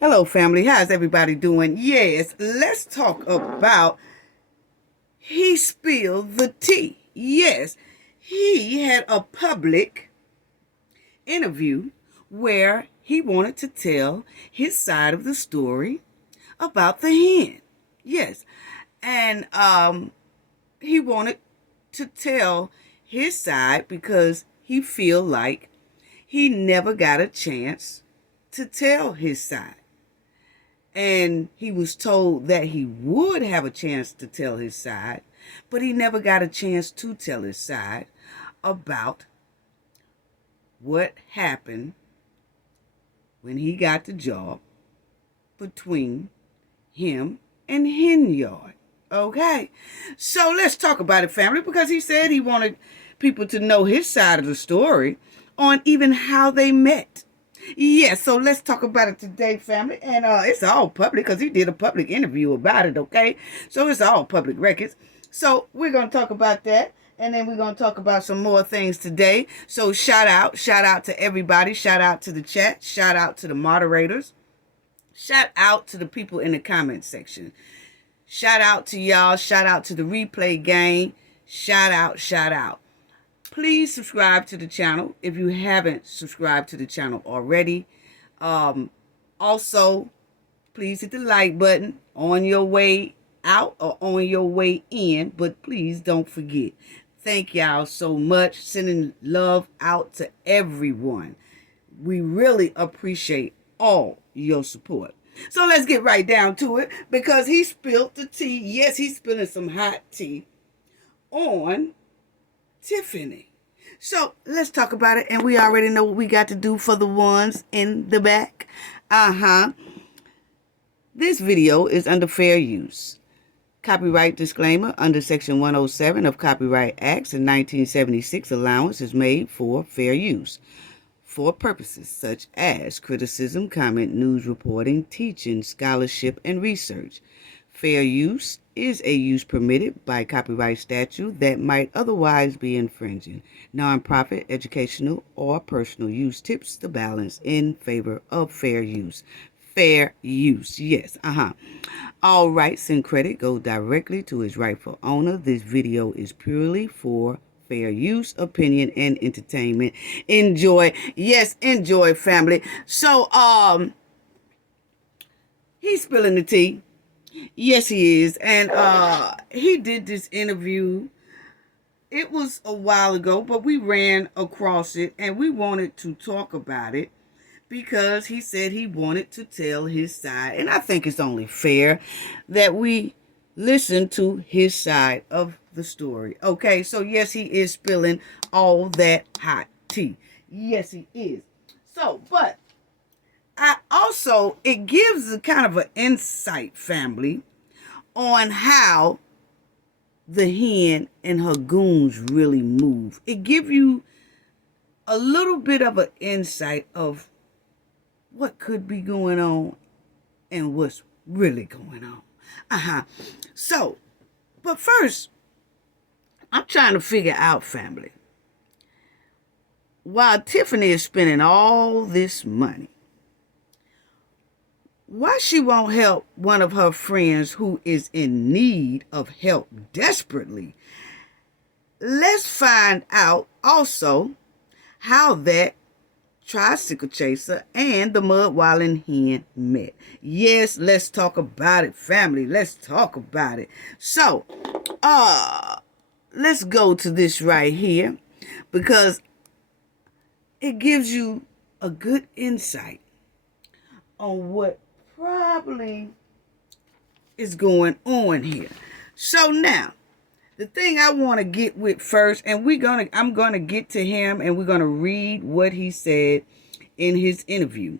Hello, family. How's everybody doing? Yes, let's talk about he spilled the tea. Yes, he had a public interview where he wanted to tell his side of the story about the hen. Yes, and he wanted to tell his side because he feel like he never got a chance to tell his side. And he was told that he would have a chance to tell his side, but he never got a chance to tell his side about what happened when he got the job between him and Henyard. Okay, so let's talk about it, family, because he said he wanted people to know his side of the story on even how they met. Yeah, so let's talk about it today, family. And it's all public because he did a public interview about it, okay? So it's all public records. So we're going to talk about that. And then we're going to talk about some more things today. So shout out to everybody. Shout out to the chat. Shout out to the moderators. Shout out to the people in the comment section. Shout out to y'all. Shout out to the replay gang. Shout out. Please subscribe to the channel if you haven't subscribed to the channel already. Also, please hit the like button on your way out or on your way in. But please don't forget. Thank y'all so much. Sending love out to everyone. We really appreciate all your support. So let's get right down to it because he spilled the tea. Yes, he's spilling some hot tea on Tiffany. So let's talk about it. And we already know what we got to do for the ones in the back. This video is under fair use. Copyright disclaimer: under Section 107 of Copyright Acts in 1976, allowance is made for fair use for purposes such as criticism, comment, news reporting, teaching, scholarship, and research. Fair use is a use permitted by copyright statute that might otherwise be infringing. Nonprofit, educational, or personal use tips the balance in favor of fair use. Fair use, yes, All rights and credit go directly to its rightful owner. This video is purely for fair use, opinion, and entertainment. Enjoy. Yes, enjoy, family. So, he's spilling the tea. Yes, he is. And he did this interview. It was a while ago, but we ran across it and we wanted to talk about it because he said he wanted to tell his side. And I think it's only fair that we listen to his side of the story. Okay, so yes, he is spilling all that hot tea. Yes, he is. So, but it gives a kind of an insight, family, on how the hen and her goons really move. It gives you a little bit of an insight of what could be going on and what's really going on. So, but first, I'm trying to figure out, family, while Tiffany is spending all this money, why she won't help one of her friends who is in need of help desperately. Let's find out also how that tricycle chaser and the mud-wallin' hen met. Yes, let's talk about it, family. Let's talk about it. So, let's go to this right here because it gives you a good insight on what probably is going on here. So now, the thing I want to get with first, and I'm gonna get to him, and we're gonna read what he said in his interview,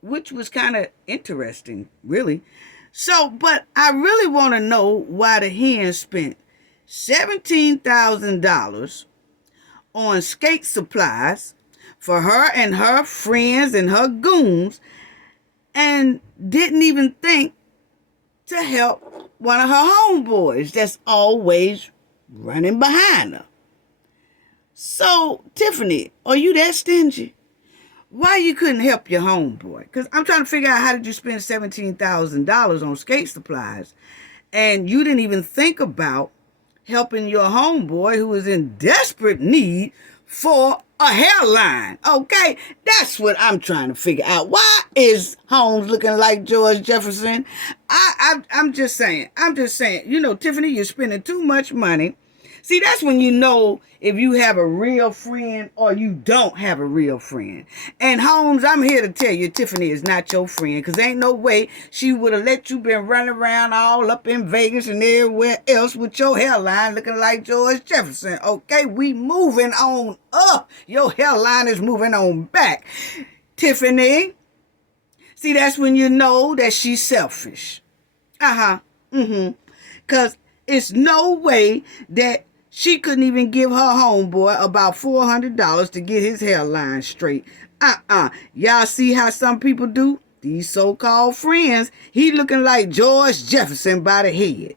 which was kind of interesting, really. So, but I really want to know why the hen spent $17,000 on skate supplies for her and her friends and her goons, and didn't even think to help one of her homeboys that's always running behind her. So, Tiffany, are you that stingy? why you couldn't help your homeboy? Because I'm trying to figure out, how did you spend $17,000 on skate supplies and you didn't even think about helping your homeboy who is in desperate need for a hairline? Okay, that's what I'm trying to figure out. Why is Holmes looking like George Jefferson? I'm just saying. You know, Tiffany, you're spending too much money. See, that's when you know if you have a real friend or you don't have a real friend. And Holmes, I'm here to tell you, Tiffany is not your friend, because ain't no way she would have let you been running around all up in Vegas and everywhere else with your hairline looking like George Jefferson. Okay, we moving on up. Your hairline is moving on back. Tiffany, see, that's when you know that she's selfish. Because it's no way that she couldn't even give her homeboy about $400 to get his hairline straight. Y'all see how some people do? These so-called friends, he looking like George Jefferson by the head.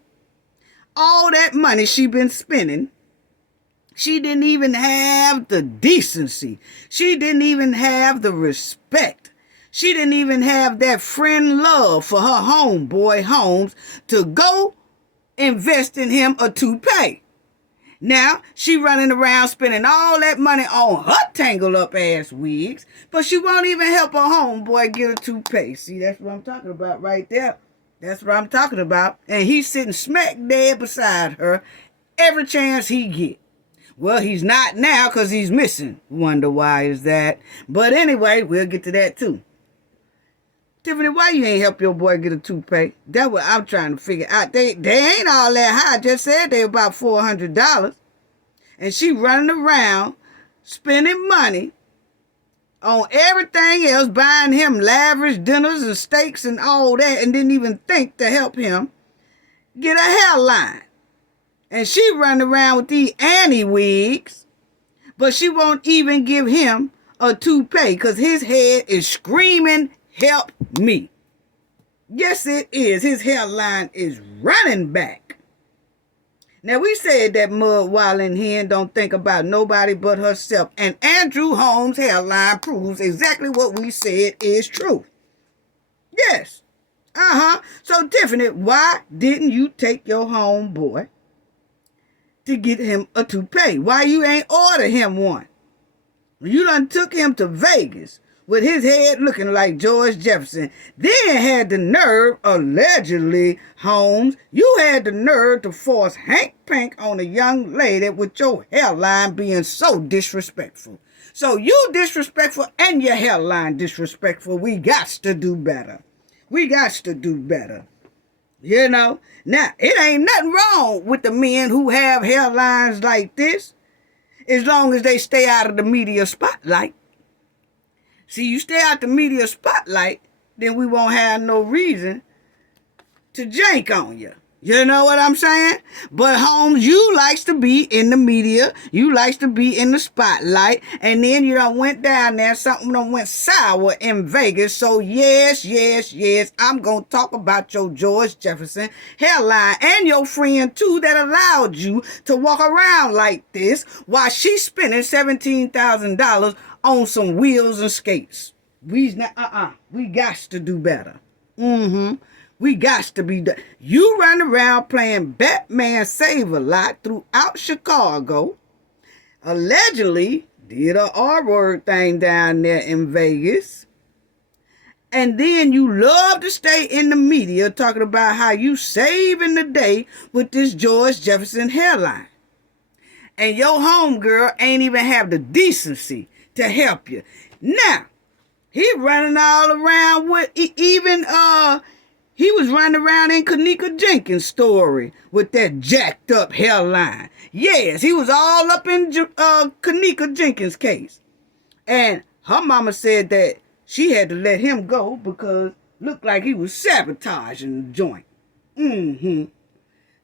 All that money she been spending, she didn't even have the decency. She didn't even have the respect. She didn't even have that friend love for her homeboy Holmes to go invest in him a toupee. Now, she running around spending all that money on her tangled up ass wigs, but she won't even help her homeboy get a toupee. See, that's what I'm talking about right there. That's what I'm talking about. And he's sitting smack dead beside her every chance he get. Well, he's not now because he's missing. Wonder why is that? But anyway, we'll get to that too. Tiffany, why you ain't help your boy get a toupee? That's what I'm trying to figure out. They ain't all that high. I just said they about $400. And she running around spending money on everything else, buying him lavish dinners and steaks and all that, and didn't even think to help him get a hairline. And she running around with these Annie wigs, but she won't even give him a toupee because his head is screaming, "Help me." Yes, it is. His hairline is running back. Now, we said that mud wallin' hen don't think about nobody but herself. And Andrew Holmes' hairline proves exactly what we said is true. Yes. So, Tiffany, why didn't you take your homeboy to get him a toupee? Why you ain't order him one? You done took him to Vegas with his head looking like George Jefferson. Then had the nerve, allegedly, Holmes, you had the nerve to force Hank Pank on a young lady with your hairline being so disrespectful. So you disrespectful and your hairline disrespectful. We got to do better. We got to do better. You know? Now, it ain't nothing wrong with the men who have hairlines like this, as long as they stay out of the media spotlight. See, you stay out the media spotlight, then we won't have no reason to jank on you. You know what I'm saying? But Holmes, you likes to be in the media. You likes to be in the spotlight. And then you done went down there. Something done went sour in Vegas. So yes, I'm going to talk about your George Jefferson hairline and your friend too that allowed you to walk around like this while she's spending $17,000 on some wheels and skates. We got to do better. We got to be done. You run around playing Batman Save-A-Lot throughout Chicago. Allegedly did a R-word thing down there in Vegas. And then you love to stay in the media talking about how you saving the day with this George Jefferson hairline. And your homegirl ain't even have the decency to help you. Now, he running all around with he was running around in Kanika Jenkins' story with that jacked up hairline. Yes, he was all up in Kanika Jenkins' case. And her mama said that she had to let him go because looked like he was sabotaging the joint.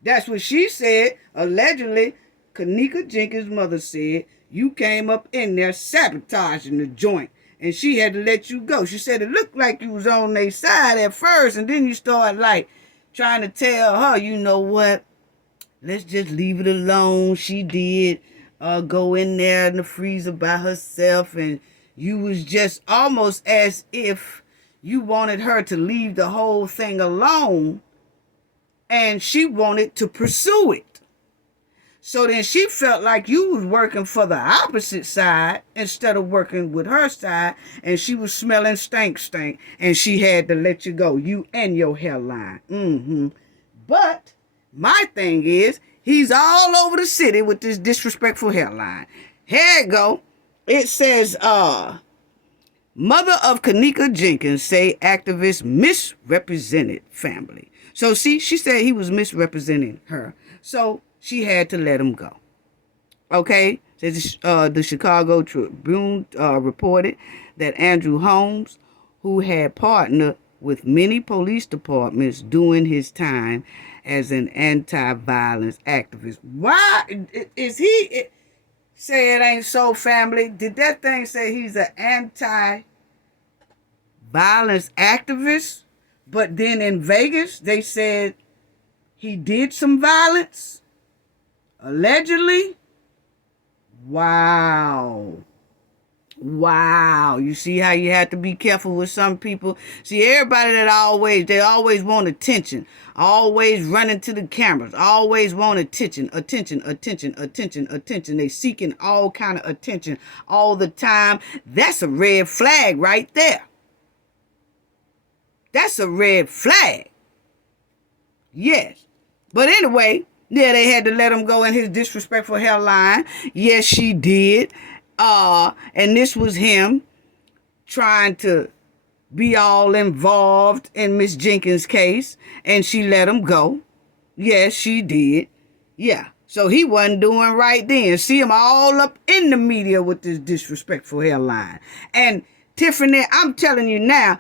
That's what she said. Allegedly, Kanika Jenkins' mother said, you came up in there sabotaging the joint. And she had to let you go. She said it looked like you was on their side at first. And then you started like trying to tell her, you know what? Let's just leave it alone. She did go in there in the freezer by herself. And You was just almost as if you wanted her to leave the whole thing alone and she wanted to pursue it. So then she felt like you was working for the opposite side instead of working with her side, and she was smelling stank, and she had to let you go, you and your hairline. But my thing is, he's all over the city with this disrespectful hairline. Here it go. It says, mother of Kanika Jenkins say activist misrepresented family. So see, she said he was misrepresenting her. So she had to let him go. Okay? The Chicago Tribune reported that Andrew Holmes, who had partnered with many police departments during his time as an anti-violence activist. Why is he say it ain't so, family? Did that thing say he's an anti-violence activist? But then in Vegas, they said he did some violence? Allegedly? Wow. You see how you have to be careful with some people? See, everybody they always want attention. Always running to the cameras. Always want attention. They seeking all kind of attention all the time. That's a red flag right there. That's a red flag. Yes. But anyway, yeah, they had to let him go in his disrespectful hairline. Yes, she did. And this was him trying to be all involved in Miss Jenkins' case, and she let him go. Yes, she did. Yeah. So he wasn't doing right then. See him all up in the media with this disrespectful hairline. And Tiffany, I'm telling you now,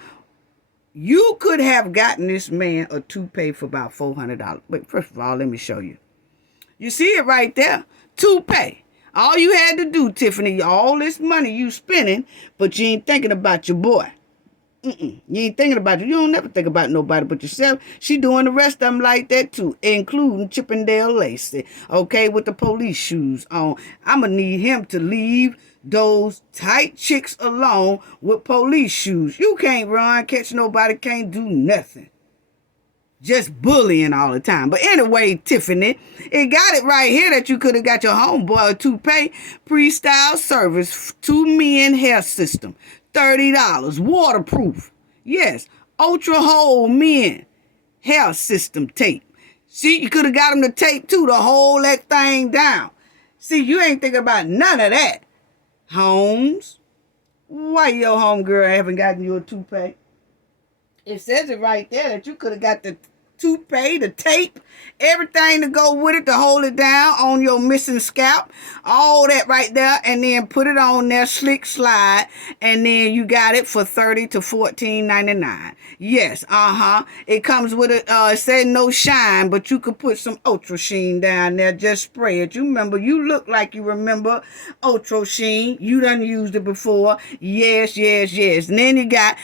you could have gotten this man a toupee for about $400. Wait, first of all, let me show you. You see it right there? Toupee. All you had to do, Tiffany, all this money you spending, but you ain't thinking about your boy. You ain't thinking about you. You don't never think about nobody but yourself. She doing the rest of them like that too, including Chippendale Lacey, okay, with the police shoes on. I'm going to need him to leave those tight chicks alone with police shoes. You can't run, catch nobody, can't do nothing. Just bullying all the time. But anyway, Tiffany, it got it right here that you could have got your homeboy a toupee. Pre-style service, 2 men hair system, $30, waterproof. Yes, ultra hold men hair system tape. See, you could have got him the tape too to hold that thing down. See, you ain't thinking about none of that. Holmes, why your homegirl haven't gotten you a toupee? It says it right there that you could have got the toupee, the tape, everything to go with it to hold it down on your missing scalp, all that right there, and then put it on there, slick slide, and then you got it for $30 to $14.99. Yes, it comes with it said no shine, but you could put some Ultra Sheen down there, just spray it. You remember, you look like you remember Ultra Sheen. You done used it before. Yes. And then you got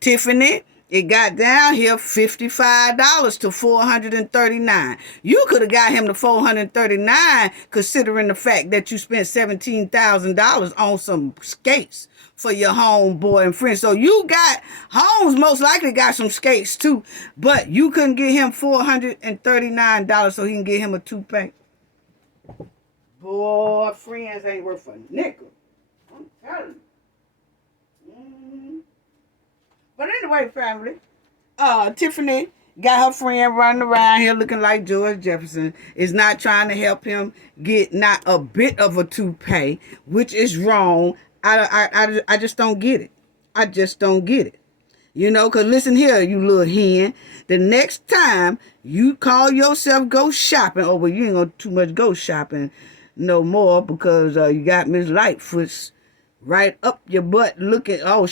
Tiffany. It got down here $55 to $439. You could have got him the $439 considering the fact that you spent $17,000 on some skates for your homeboy and friend. So you got, Holmes most likely got some skates too, but you couldn't get him $439 so he can get him a toupee. Boy, friends ain't worth a nickel. I'm telling you. But anyway, family, Tiffany got her friend running around here looking like George Jefferson, is not trying to help him get not a bit of a toupee, which is wrong. I just don't get it. I just don't get it. You know, because listen here, you little hen. The next time you call yourself go shopping, well, you ain't going to too much go shopping no more because you got Miss Lightfoot's right up your butt looking. Oh,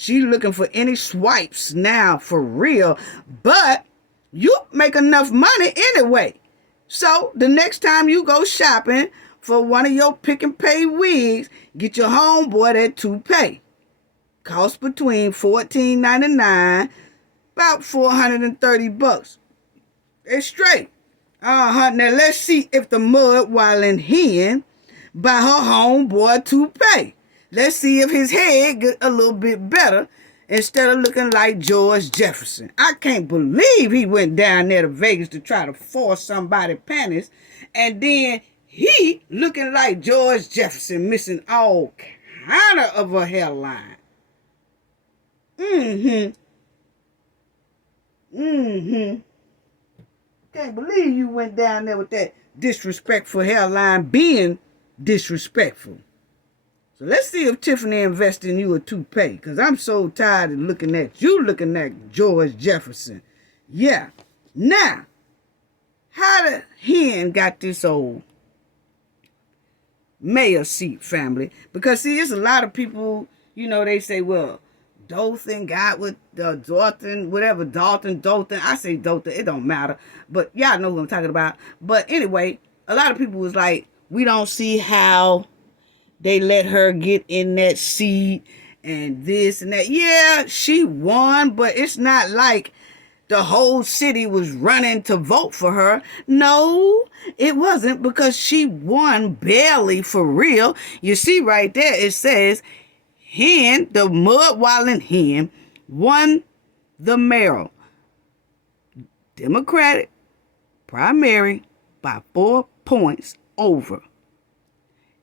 She's looking for any swipes now, for real. But you make enough money anyway. So the next time you go shopping for one of your pick and pay wigs, get your homeboy that toupee. Cost between $14.99, about $430. It's straight. Now let's see if the mud while in hen buy her homeboy toupee. Let's see if his head get a little bit better instead of looking like George Jefferson. I can't believe he went down there to Vegas to try to force somebody's panties, and then he looking like George Jefferson, missing all kind of a hairline. Can't believe you went down there with that disrespectful hairline being disrespectful. So let's see if Tiffany invests in you a toupee, because I'm so tired of looking at you looking like George Jefferson. Yeah. Now, how the hen got this old mayor seat, family? Because, see, there's a lot of people, they say, well, Dothan got with Dalton, whatever, Dalton. I say Dothan, it don't matter. But y'all know what I'm talking about. But anyway, a lot of people was like, we don't see how they let her get in that seat and this and that. Yeah, she won, but it's not like the whole city was running to vote for her. No, it wasn't, because she won barely, for real. You see right there, it says, Hen, the mud-walling hen, won the mayoral Democratic primary by 4 points over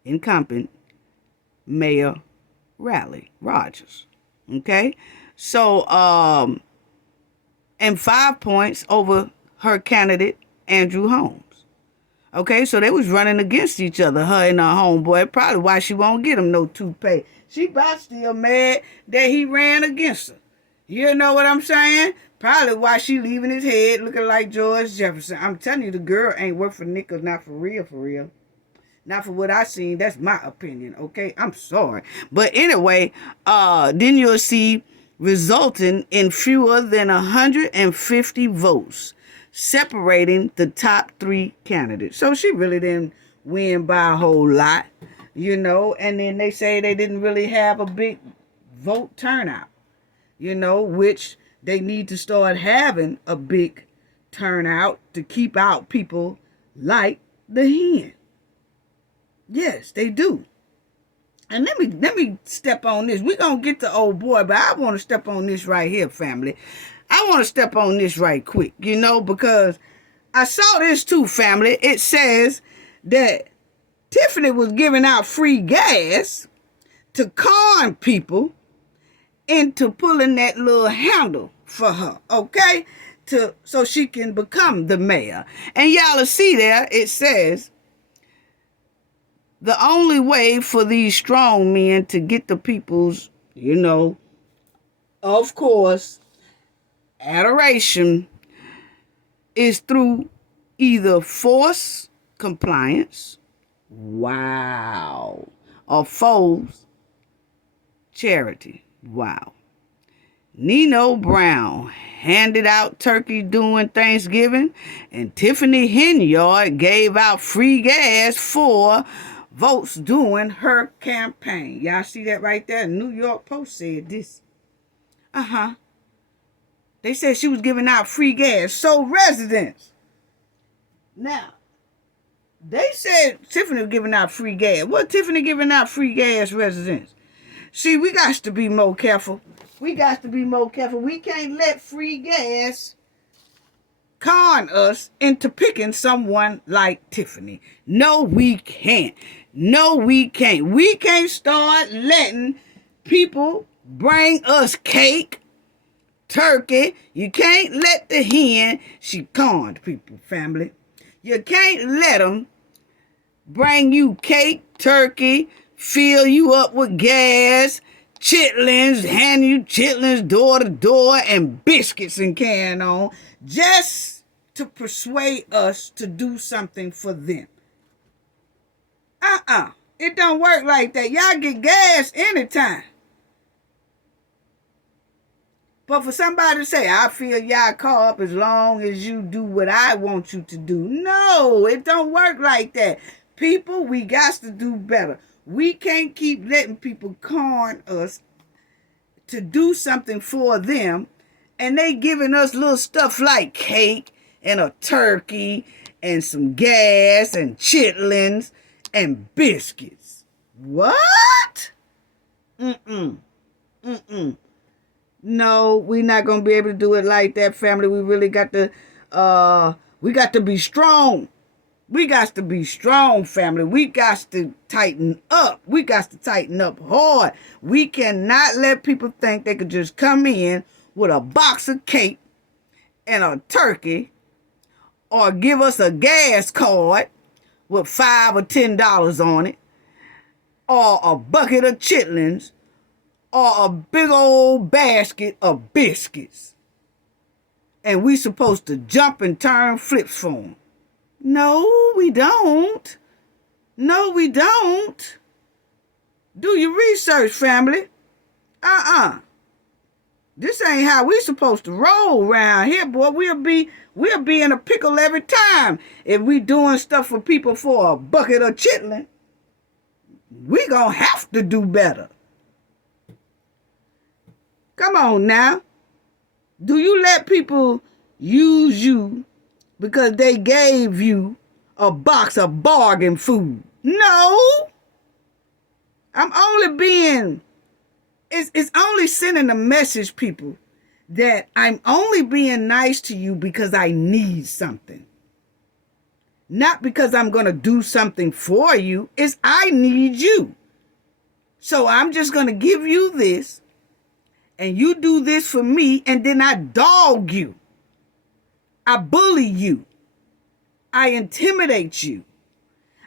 incumbent Mayor Raleigh Rogers. Okay? So, and 5 points over her candidate, Andrew Holmes. Okay, so they was running against each other, her and her homeboy. Probably why she won't get him no toupee. She about still mad that he ran against her. You know what I'm saying? Probably why she leaving his head looking like George Jefferson. I'm telling you, the girl ain't worth for nickels, not for real, for real. Not for what I seen. That's my opinion, okay? I'm sorry. But anyway, then you'll see resulting in fewer than 150 votes, separating the top 3 candidates. So she really didn't win by a whole lot, and then they say they didn't really have a big vote turnout, which they need to start having a big turnout to keep out people like the hen. Yes, they do. And let me step on this. We're going to get to old boy, but I want to step on this right here, family. I want to step on this right quick, because I saw this too, family. It says that Tiffany was giving out free gas to con people into pulling that little handle for her, okay? So she can become the mayor. And y'all will see there, it says, the only way for these strong men to get the people's, of course, adoration is through either forced compliance, wow, or forced charity, wow. Nino Brown handed out turkey during Thanksgiving, and Tiffany Henyard gave out free gas for votes during her campaign. Y'all see that right there? New York Post said this. They said she was giving out free gas. So residents. Now, they said Tiffany was giving out free gas. What Tiffany giving out free gas, residents? See, we got to be more careful. We can't let free gas con us into picking someone like Tiffany. No, we can't. We can't start letting people bring us cake, turkey. You can't let the hen, she conned people, family. You can't let them bring you cake, turkey, fill you up with gas, chitlins, hand you chitlins door to door, and biscuits and carrying on, just to persuade us to do something for them. It don't work like that. Y'all get gas anytime. But for somebody to say, I fill y'all car up as long as you do what I want you to do. No, it don't work like that. People, we got to do better. We can't keep letting people con us to do something for them, and they giving us little stuff like cake and a turkey and some gas and chitlins and biscuits. What? Mm-mm. Mm-mm. No, we're not gonna be able to do it like that, family. We really got to we got to be strong. We got to be strong, family. We got to tighten up. We got to tighten up hard. We cannot let people think they could just come in with a box of cake and a turkey or give us a gas card with $5 or $10 on it or a bucket of chitlins or a big old basket of biscuits. And we supposed to jump and turn flips for them. No, we don't. No, we don't. Do your research, family. This ain't how we supposed to roll around here, boy. We'll be in a pickle every time if we doing stuff for people for a bucket of chitlin. We gonna have to do better. Come on now. Do you let people use you because they gave you a box of bargain food? No. I'm only being, it's only sending a message, people, that I'm only being nice to you because I need something. Not because I'm going to do something for you. It's I need you. So I'm just going to give you this and you do this for me, and then I dog you. I bully you. I intimidate you.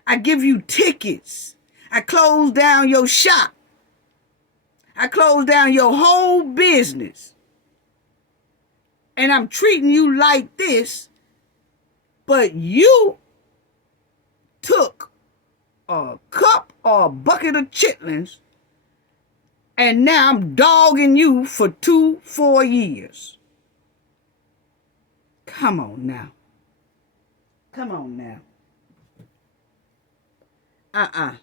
I give you tickets. I close down your shop. I close down your whole business. And I'm treating you like this, but you took a cup or a bucket of chitlins, and now I'm dogging you for 4 years. Come on now. Come on now.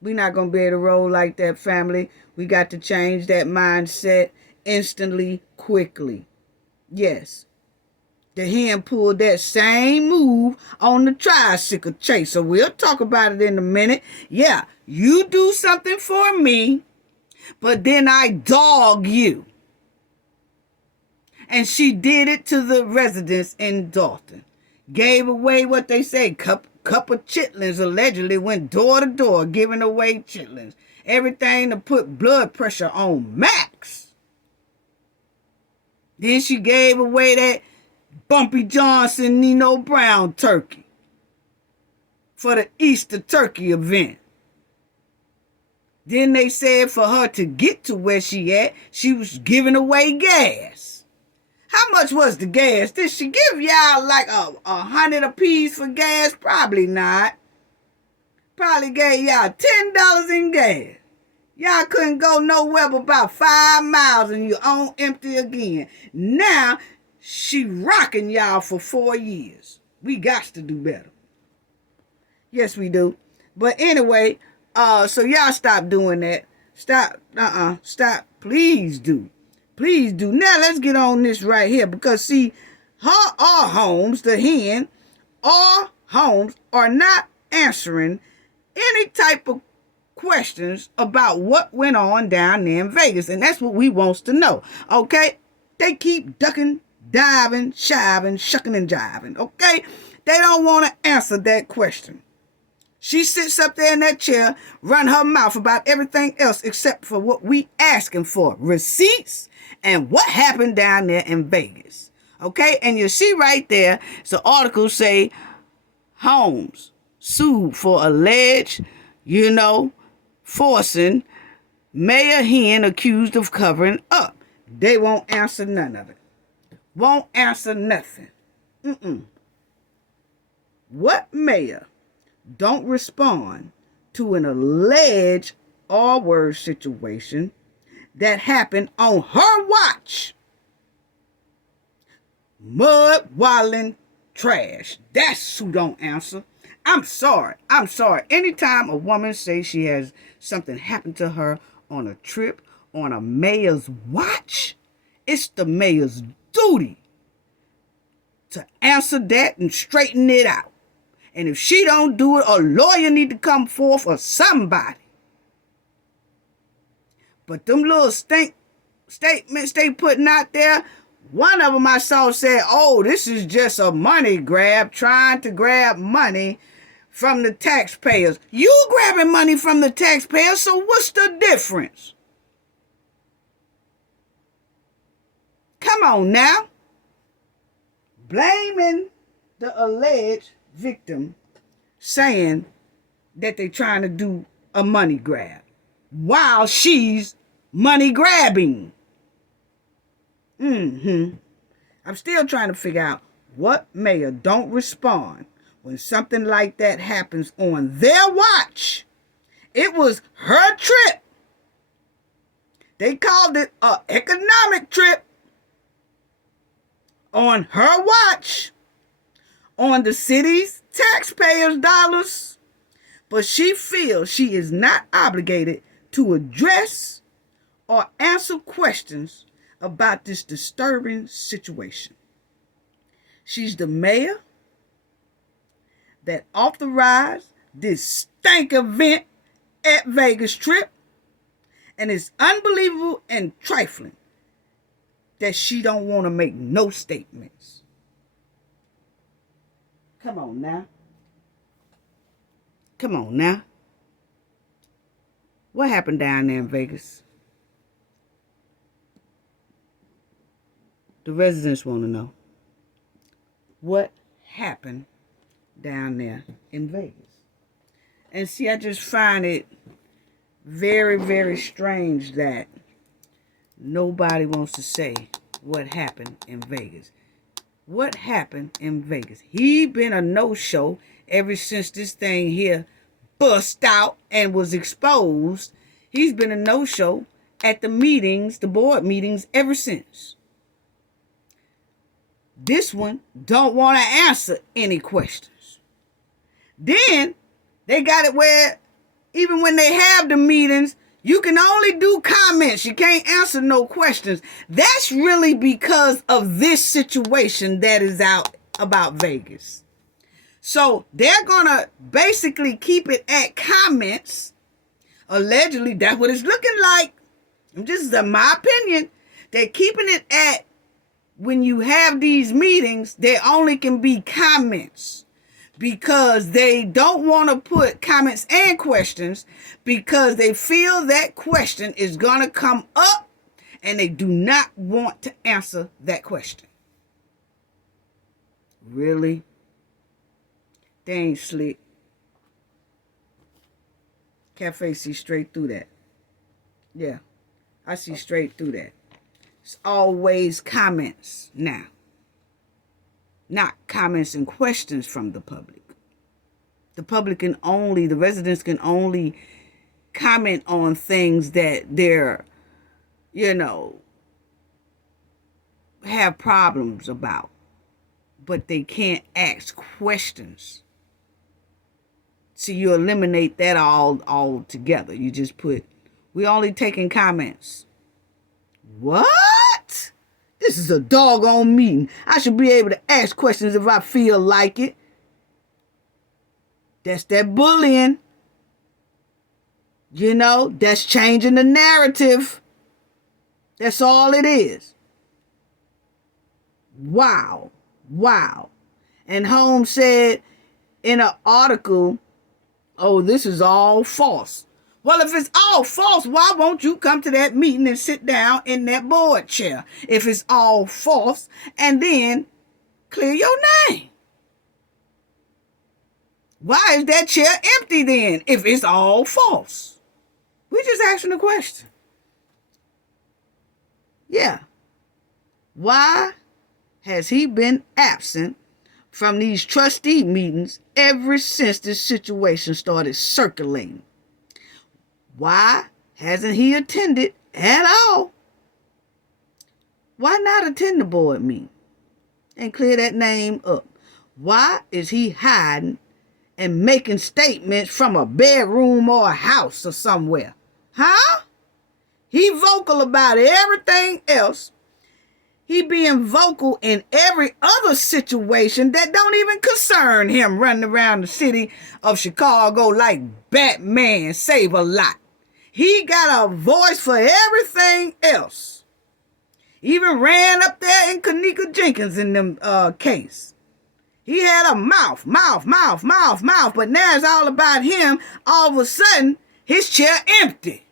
We're not going to be able to roll like that, family. We got to change that mindset instantly, quickly. Yes. The hen pulled that same move on the tricycle chaser. We'll talk about it in a minute. Yeah, you do something for me, but then I dog you. And she did it to the residents in Dalton. Gave away what they say, cup of chitlins, allegedly went door to door giving away chitlins. Everything to put blood pressure on max. Then she gave away that Bumpy Johnson, Nino Brown turkey for the Easter turkey event. Then they said for her to get to where she at, she was giving away gas. How much was the gas? Did she give y'all like $100 a piece for gas? Probably not. Probably gave y'all $10 in gas. Y'all couldn't go nowhere but about 5 miles and you're on empty again. Now, she rocking y'all for 4 years. We got to do better. Yes, we do. But anyway, so y'all stop doing that. Stop. Stop. Please do. Please do. Now let's get on this right here, because see, our homes, the hen, our homes are not answering any type of questions about what went on down there in Vegas. And that's what we wants to know. Okay? They keep ducking, diving, shiving, shucking and jiving. Okay? They don't want to answer that question. She sits up there in that chair, run her mouth about everything else except for what we asking for. Receipts and what happened down there in Vegas. Okay? And you see right there, it's an article say, Holmes sued for alleged, forcing Mayor Hen accused of covering up. They won't answer none of it. Won't answer nothing. What mayor don't respond to an alleged R-word situation that happened on her watch? Mud, wildin', trash. That's who don't answer. I'm sorry. Anytime a woman says she has something happen to her on a trip, on a mayor's watch, it's the mayor's duty to answer that and straighten it out. And if she don't do it, a lawyer need to come forth or somebody. But them little statements they putting out there, one of them I saw said, oh, this is just a money grab, trying to grab money from the taxpayers. You grabbing money from the taxpayers, so what's the difference? Come on now. Blaming the alleged victim, saying that they're trying to do a money grab while she's money grabbing. I'm still trying to figure out what mayor don't respond when something like that happens on their watch. It was her trip. They called it an economic trip on her watch, on the city's taxpayers' dollars. But she feels she is not obligated to address or answer questions about this disturbing situation. She's the mayor that authorized this stank event at Vegas trip, and it's unbelievable and trifling that she don't want to make no statements. Come on now. Come on now. What happened down there in Vegas? The residents want to know. What happened down there in Vegas? And see, I just find it very, very strange that nobody wants to say what happened in Vegas. What happened in Vegas? He been a no-show ever since this thing here bust out and was exposed. He's been a no-show at the meetings, the board meetings, ever since. This one don't want to answer any questions. Then they got it where even when they have the meetings, you can only do comments. You can't answer no questions. That's really because of this situation that is out about Vegas. So they're going to basically keep it at comments. Allegedly, that's what it's looking like. This is my opinion. They're keeping it at, when you have these meetings, there only can be comments, because they don't want to put comments and questions because they feel that question is going to come up and they do not want to answer that question. Really? They ain't slick. Cafe see straight through that. Yeah, I see straight through that. It's always comments now. Not comments and questions from the public. The public can only, the residents can only comment on things that they're, have problems about. But they can't ask questions. So you eliminate that all together. You just put, we only taking comments. What? This is a doggone meeting. I should be able to ask questions if I feel like it. That's that bullying. That's changing the narrative. That's all it is. Wow. And Holmes said in an article, oh, this is all false. Well, if it's all false, why won't you come to that meeting and sit down in that board chair? If it's all false, and then clear your name. Why is that chair empty then if it's all false? We're just asking a question. Yeah. Why has he been absent from these trustee meetings ever since this situation started circulating? Why hasn't he attended at all? Why not attend the board meeting and clear that name up? Why is he hiding and making statements from a bedroom or a house or somewhere? Huh? He vocal about everything else. He being vocal in every other situation that don't even concern him, running around the city of Chicago like Batman, save a lot. He got a voice for everything else. Even ran up there in Kanika Jenkins in them case. He had a mouth. But now it's all about him. All of a sudden, his chair empty.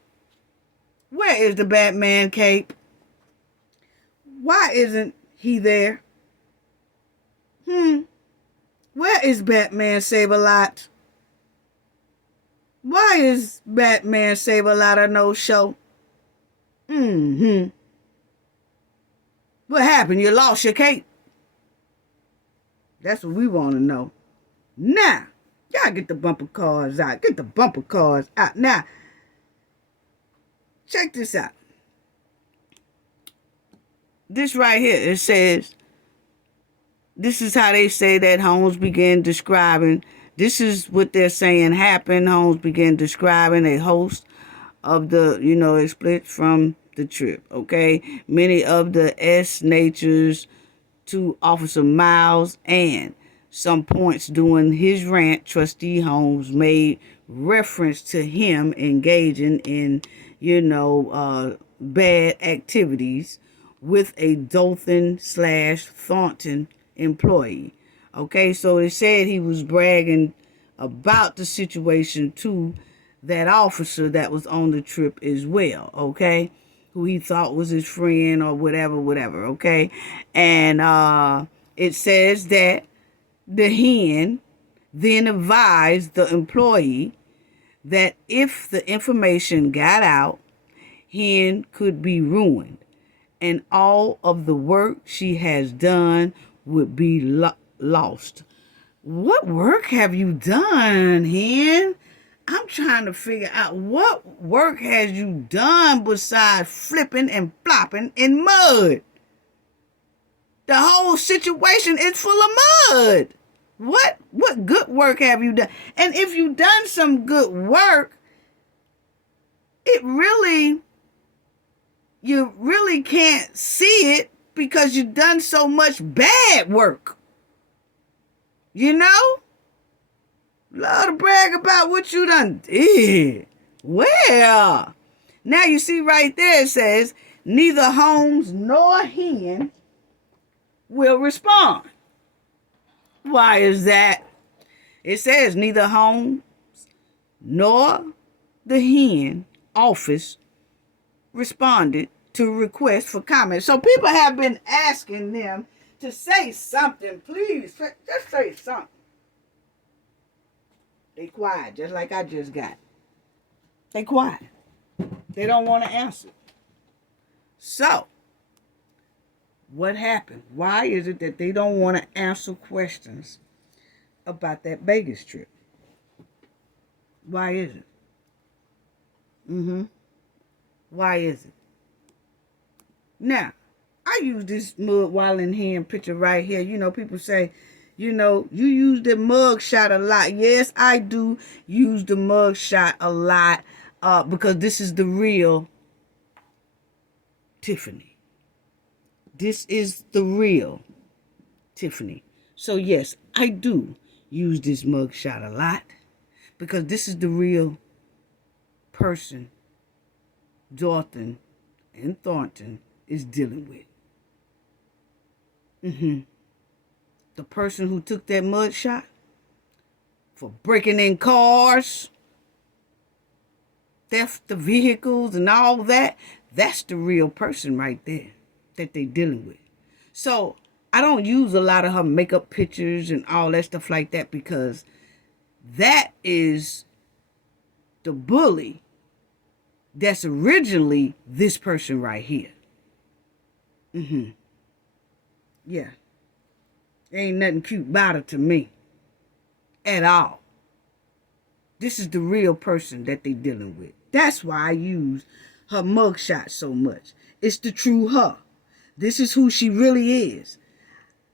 Where is the Batman cape? Why isn't he there? Where is Batman Save-A-Lot? Why is Batman Save-A-Lot a no-show? What happened? You lost your cape? That's what we want to know. Now, y'all get the bumper cars out. Get the bumper cars out. Now, check this out. This right here, it says, this is how they say that Holmes began describing. This is what they're saying happened. Holmes began describing a host of the, it split from the trip, okay? Many of the S natures to Officer Miles, and some points during his rant, Trustee Holmes made reference to him engaging in, bad activities with a Dothan/Thornton employee. Okay, so it said he was bragging about the situation to that officer that was on the trip as well, okay, who he thought was his friend or whatever, okay. And it says that the hen then advised the employee that if the information got out, hen could be ruined, and all of the work she has done would be lost. What work have you done, hen? I'm trying to figure out what work has you done besides flipping and flopping in mud. The whole situation is full of mud. What good work have you done? And if you've done some good work, you really can't see it because you've done so much bad work. Love to brag about what you done did. Well, now you see right there it says, neither Holmes nor hen will respond. Why is that? It says neither Holmes nor the hen office responded to requests for comment. So people have been asking them to say something. Please, just say something. They quiet, just like I just got. They quiet. They don't want to answer. So, what happened? Why is it that they don't want to answer questions about that Vegas trip? Why is it? Why is it? Now, I use this mug while in hand picture right here. People say, you use the mug shot a lot. Yes, I do use the mug shot a lot because this is the real Tiffany. This is the real Tiffany. So yes, I do use this mug shot a lot because this is the real person Dothan and Thornton is dealing with. The person who took that mud shot for breaking in cars, theft of vehicles and all that, that's the real person right there that they dealing with. So I don't use a lot of her makeup pictures and all that stuff like that because that is the bully that's originally this person right here. Yeah. Ain't nothing cute about her to me. At all. This is the real person that they dealing with. That's why I use her mugshot so much. It's the true her. This is who she really is.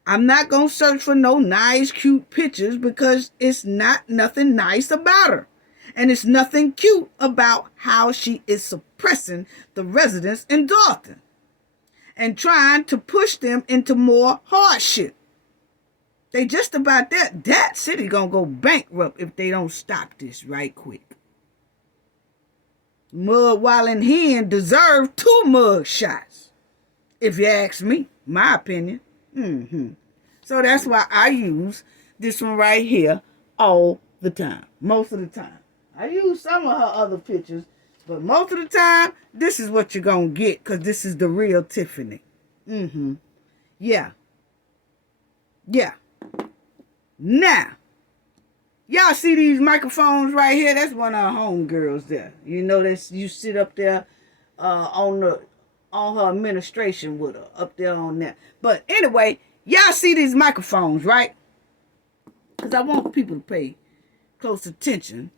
I'm not going to search for no nice, cute pictures because it's not nothing nice about her. And it's nothing cute about how she is suppressing the residents in Dothan and trying to push them into more hardship. They just about that. That city gonna go bankrupt if they don't stop this right quick. Mud Walling Hen deserved 2 mug shots, if you ask me, my opinion. So that's why I use this one right here all the time, most of the time. I use some of her other pictures, but most of the time, this is what you're going to get, because this is the real Tiffany. Yeah. Now, y'all see these microphones right here? That's one of our homegirls there. You know, that's, you sit up there on her administration with her, up there on that. But anyway, y'all see these microphones, right? Because I want people to pay close attention.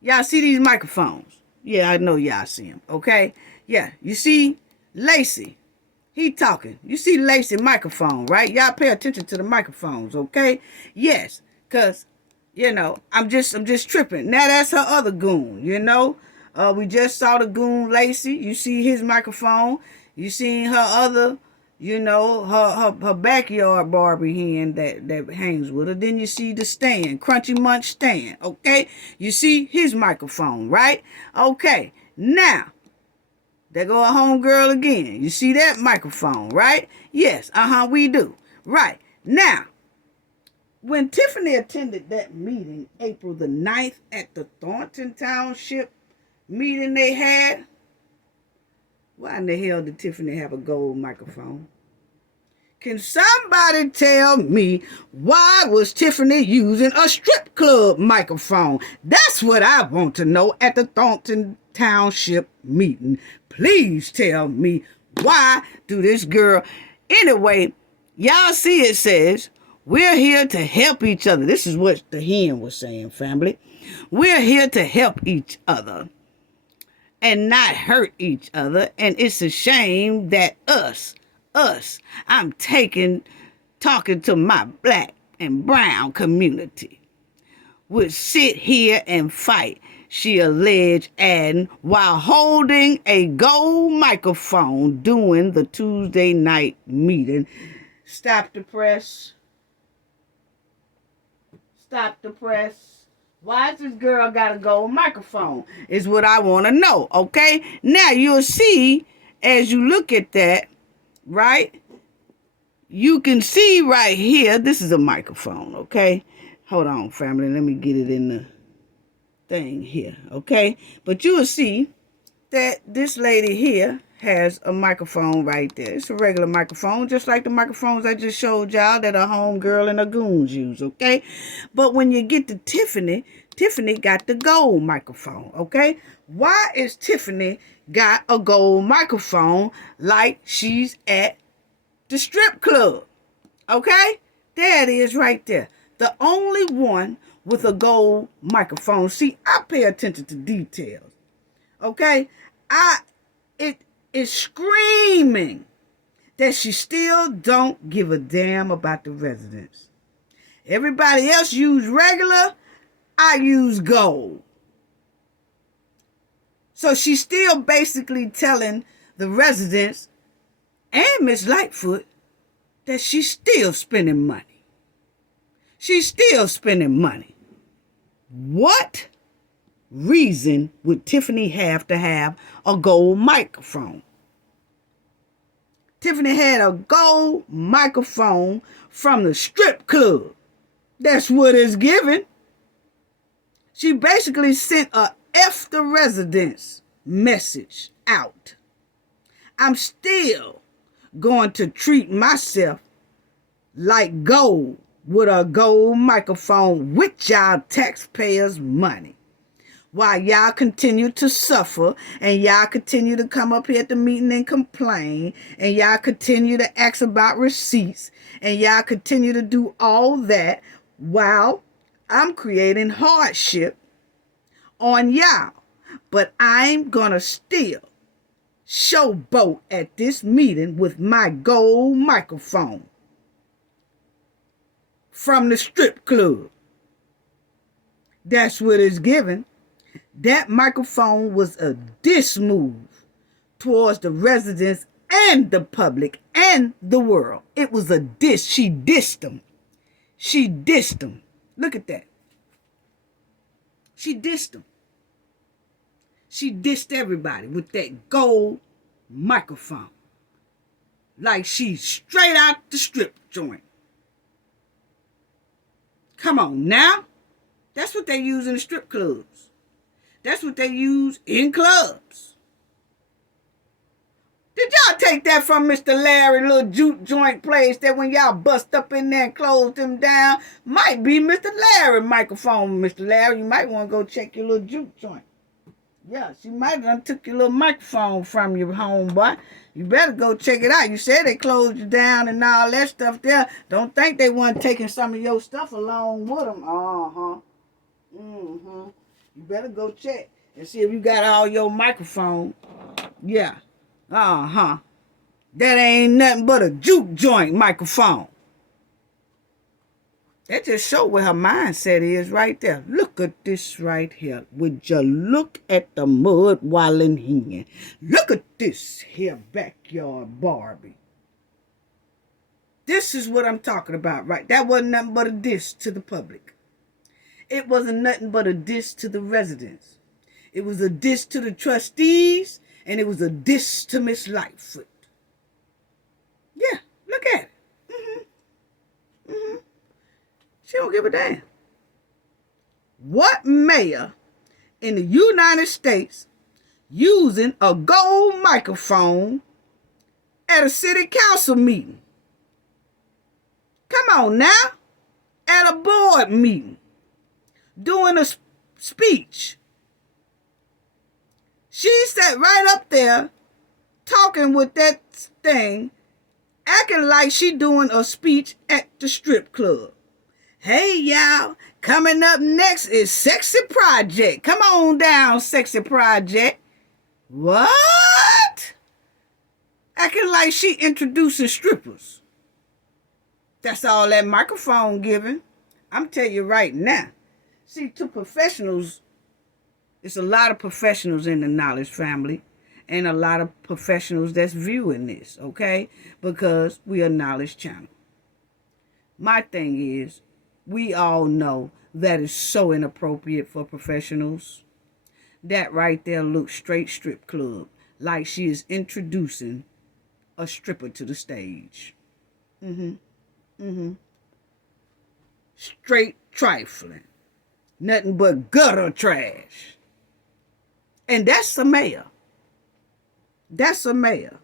Y'all see these microphones? Yeah, I know y'all see them, okay? Yeah, you see Lacey. He talking. You see Lacey microphone, right? Y'all pay attention to the microphones, okay? Yes, because, you know, I'm just tripping. Now that's her other goon, you know? We just saw the goon Lacey. You see his microphone. You seen her other, you know, her backyard Barbie hen that hangs with her. Then you see the Stan, Crunchy Munch Stan, okay? You see his microphone, right? Okay, now, there go a homegirl again. You see that microphone, right? Yes, we do. Right. Now, when Tiffany attended that meeting, April the 9th, at the Thornton Township meeting they had, why in the hell did Tiffany have a gold microphone? Can somebody tell me why was Tiffany using a strip club microphone? That's what I want to know at the Thornton Township meeting. Please tell me, why do this girl... Anyway, y'all see it says, we're here to help each other. This is what the hen was saying, family. We're here to help each other and not hurt each other. And it's a shame that us, I'm talking to my black and brown community, would sit here and fight, she alleged, adding, while holding a gold microphone during the Tuesday night meeting. Stop the press. Stop the press. Why has this girl got a gold microphone? Is what I want to know, okay? Now, you'll see, as you look at that, right? You can see right here, this is a microphone, okay? Hold on, family. Let me get it in the thing here, okay? But you will see that this lady here has a microphone right there. It's a regular microphone, just like the microphones I just showed y'all that a homegirl and her goons use, okay? But when you get to Tiffany, Tiffany got the gold microphone, okay? Why is Tiffany got a gold microphone like she's at the strip club? Okay? There it is right there. The only one with a gold microphone. See, I pay attention to details. Okay? It is screaming that she still don't give a damn about the residents. Everybody else use regular, I use gold. So she's still basically telling the residents and Miss Lightfoot that she's still spending money. She's still spending money. What reason would Tiffany have to have a gold microphone? Tiffany had a gold microphone from the strip club. That's what it's given. She basically sent a F the residents message out. I'm still going to treat myself like gold with a gold microphone with y'all taxpayers' money. While y'all continue to suffer and y'all continue to come up here at the meeting and complain and y'all continue to ask about receipts and y'all continue to do all that while I'm creating hardship on y'all. But I'm gonna still showboat at this meeting with my gold microphone from the strip club. That's what it's given. That microphone was a diss move towards the residents and the public and the world. It was a diss. She dissed them. She dissed them. Look at that. She dissed them. She dissed everybody with that gold microphone. Like she's straight out the strip joint. Come on now. That's what they use in the strip clubs. That's what they use in clubs. Did y'all take that from Mr. Larry, little juke joint place that when y'all bust up in there and closed him down? Might be Mr. Larry microphone. Mr. Larry, you might want to go check your little juke joint. Yeah, she might have done took your little microphone from your homeboy. You better go check it out. You said they closed you down and all that stuff there. Don't think they weren't taking some of your stuff along with them. You better go check and see if you got all your microphone. Yeah. That ain't nothing but a juke joint microphone. That just show where her mindset is right there. Look at this right here. Would you look at the mud while in here? Look at this here backyard Barbie. This is what I'm talking about, right? That wasn't nothing but a diss to the public. It wasn't nothing but a diss to the residents. It was a diss to the trustees, and it was a diss to Miss Lightfoot. Yeah, look at it. She don't give a damn. What mayor in the United States using a gold microphone at a city council meeting? Come on now. At a board meeting. Doing a speech. She sat right up there talking with that thing, acting like she doing a speech at the strip club. Hey, y'all, coming up next is Sexy Project. Come on down, Sexy Project. What? Acting like she introducing strippers. That's all that microphone giving. I'm telling you right now. See, to professionals, it's a lot of professionals in the Knowledge family and a lot of professionals that's viewing this, okay? Because we are Knowledge Channel. My thing is, we all know that is so inappropriate for professionals. That right there looks straight strip club, like she is introducing a stripper to the stage. Straight trifling. Nothing but gutter trash. And that's a mayor. That's a mayor.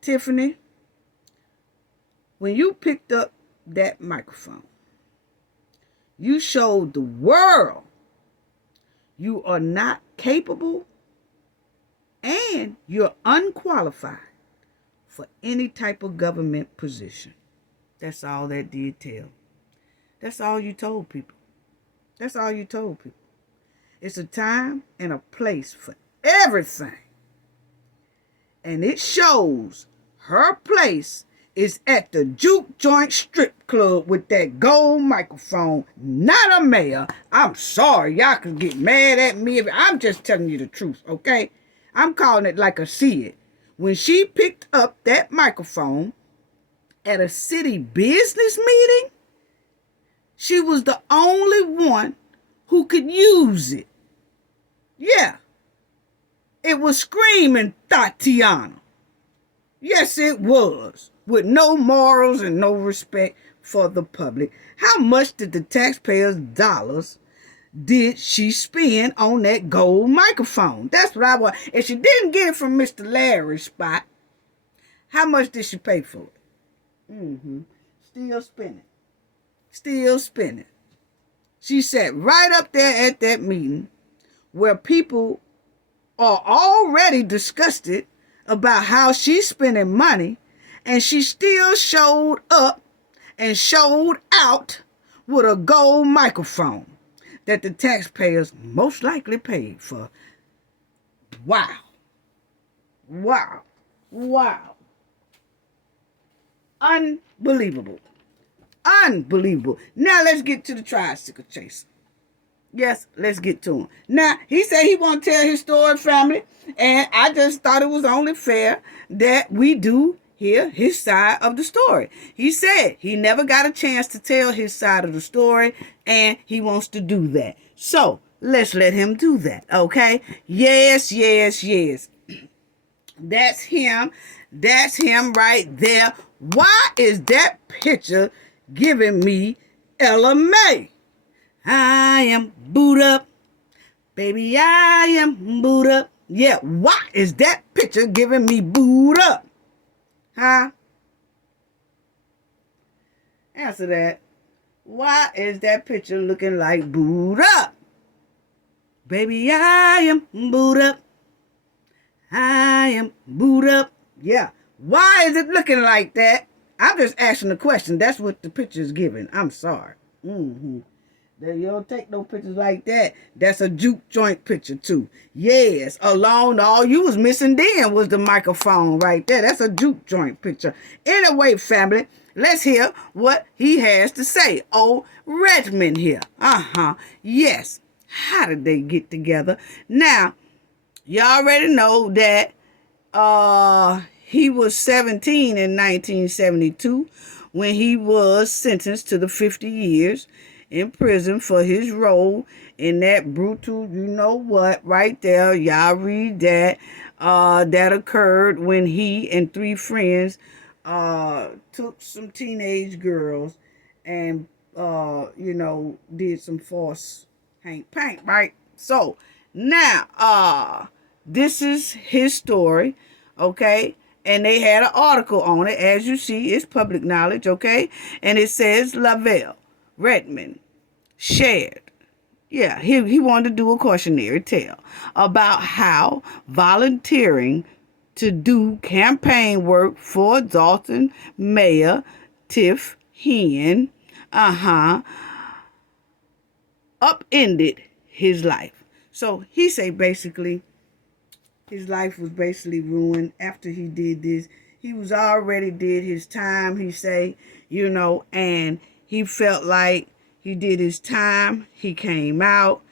Tiffany, when you picked up that microphone, you showed the world you are not capable and you're unqualified for any type of government position. That's all that did tell. That's all you told people. That's all you told people. It's a time and a place for everything. And it shows her place is at the Juke Joint Strip Club with that gold microphone, not a mayor. I'm sorry, y'all can get mad at me. I'm just telling you the truth, okay? I'm calling it like I see it. When she picked up that microphone at a city business meeting, she was the only one who could use it. Yeah. It was screaming Tatiana. Yes, it was. With no morals and no respect for the public. How much did the taxpayers' dollars did she spend on that gold microphone? That's what I want. If she didn't get it from Mr. Larry's spot, how much did she pay for it? Still spending. Still spending. She sat right up there at that meeting where people are already disgusted about how she's spending money, and she still showed up and showed out with a gold microphone that the taxpayers most likely paid for. Wow. Wow. Wow. Unbelievable. Unbelievable. Now let's get to the tricycle chaser. Yes, let's get to him. Now, he said he want to tell his story, family, and I just thought it was only fair that we do hear his side of the story. He said he never got a chance to tell his side of the story, and he wants to do that. So, let's let him do that, okay? Yes, yes, yes. That's him. That's him right there. Why is that picture giving me Ella May? I am booed up. Baby, I am booed up. Yeah, why is that picture giving me booed up? Huh? Answer that. Why is that picture looking like booed up? Baby, I am booed up. I am booed up. Yeah. Why is it looking like that? I'm just asking a question. That's what the picture is giving. I'm sorry. You don't take no pictures like that. That's a juke joint picture too. Yes, alone. All you was missing then was the microphone right there. That's a juke joint picture. Anyway, family, let's hear what he has to say. Oh, Redmond here. Yes. How did they get together? Now, you already know that he was 17 in 1972 when he was sentenced to the 50 years in prison for his role in that brutal, you know what, right there. Y'all read that. That occurred when he and three friends took some teenage girls and, did some force paint, right? So, now, this is his story, okay? And they had an article on it. As you see, it's public knowledge, okay? And it says Lavelle Redmond shared. Yeah, he wanted to do a cautionary tale about how volunteering to do campaign work for Dalton Mayor Tiff Hen, upended his life. So he say basically his life was basically ruined after he did this. He was already did his time, he say, and he felt like he did his time. He came out.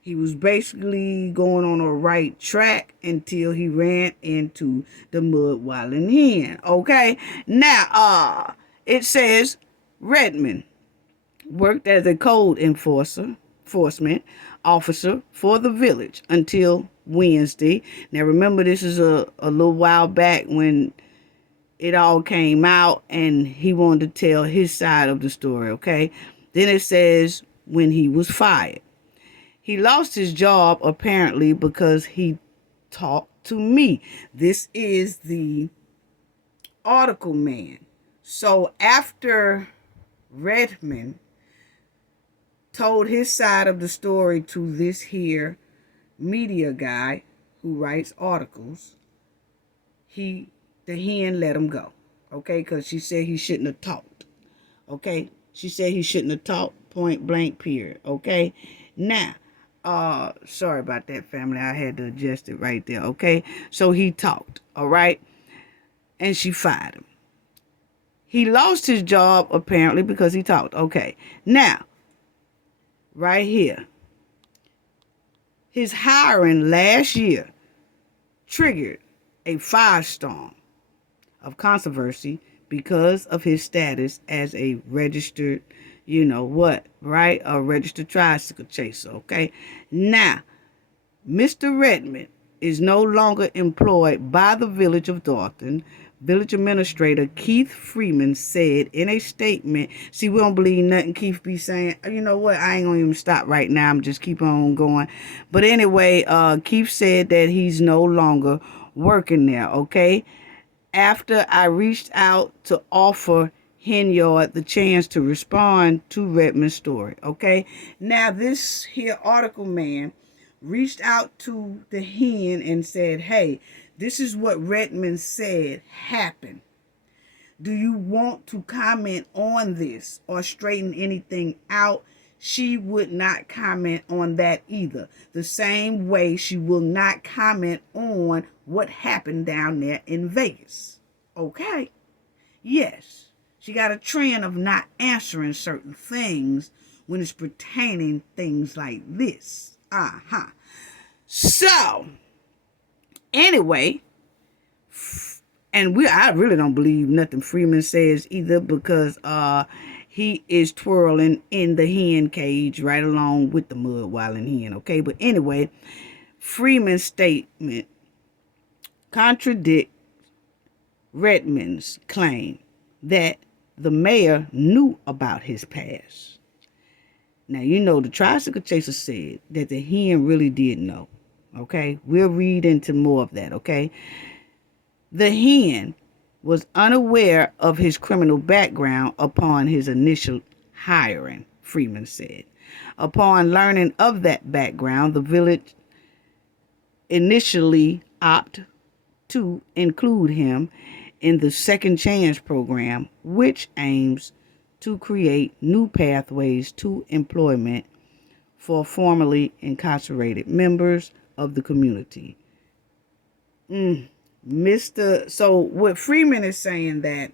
He was basically going on a right track until he ran into the mud wilding hen. Okay? Now, it says Redmond worked as a code enforcement officer for the village until Wednesday. Now remember, this is a little while back when it all came out and he wanted to tell his side of the story, okay? Then it says when he was fired. He lost his job apparently because he talked to me. This is the article man. So after Redmond told his side of the story to this here media guy who writes articles, the hen let him go, okay? Because she said he shouldn't have talked, okay? She said he shouldn't have talked, point blank, period, okay? Now, sorry about that, family. I had to adjust it right there, okay? So he talked, all right? And she fired him. He lost his job apparently because he talked, okay? Now, right here, his hiring last year triggered a firestorm of controversy because of his status as a registered, right? A registered tricycle chaser, okay? Now, Mr. Redmond is no longer employed by the village of Dalton. Village Administrator Keith Freeman said in a statement, see, we don't believe nothing Keith be saying. You know what? I ain't going to even stop right now. I'm just keep on going. But anyway, Keith said that he's no longer working there, okay? After I reached out to offer Henyard the chance to respond to Redmond's story, okay? Now, this here article man reached out to the hen and said, hey, this is what Redmond said happened. Do you want to comment on this or straighten anything out? She would not comment on that either. The same way she will not comment on what happened down there in Vegas. Okay? Yes. She got a trend of not answering certain things when it's pertaining things like this. So, anyway, and I really don't believe nothing Freeman says either, because he is twirling in the hen cage right along with the mud wilding hen, okay? But anyway, Freeman's statement contradicts Redmond's claim that the mayor knew about his past. Now, you know, the tricycle chaser said that the hen really did know, okay? We'll read into more of that, okay? The hen was unaware of his criminal background upon his initial hiring, Freeman said. Upon learning of that background, the village initially opted to include him in the Second Chance program, which aims to create new pathways to employment for formerly incarcerated members of the community. So what Freeman is saying, that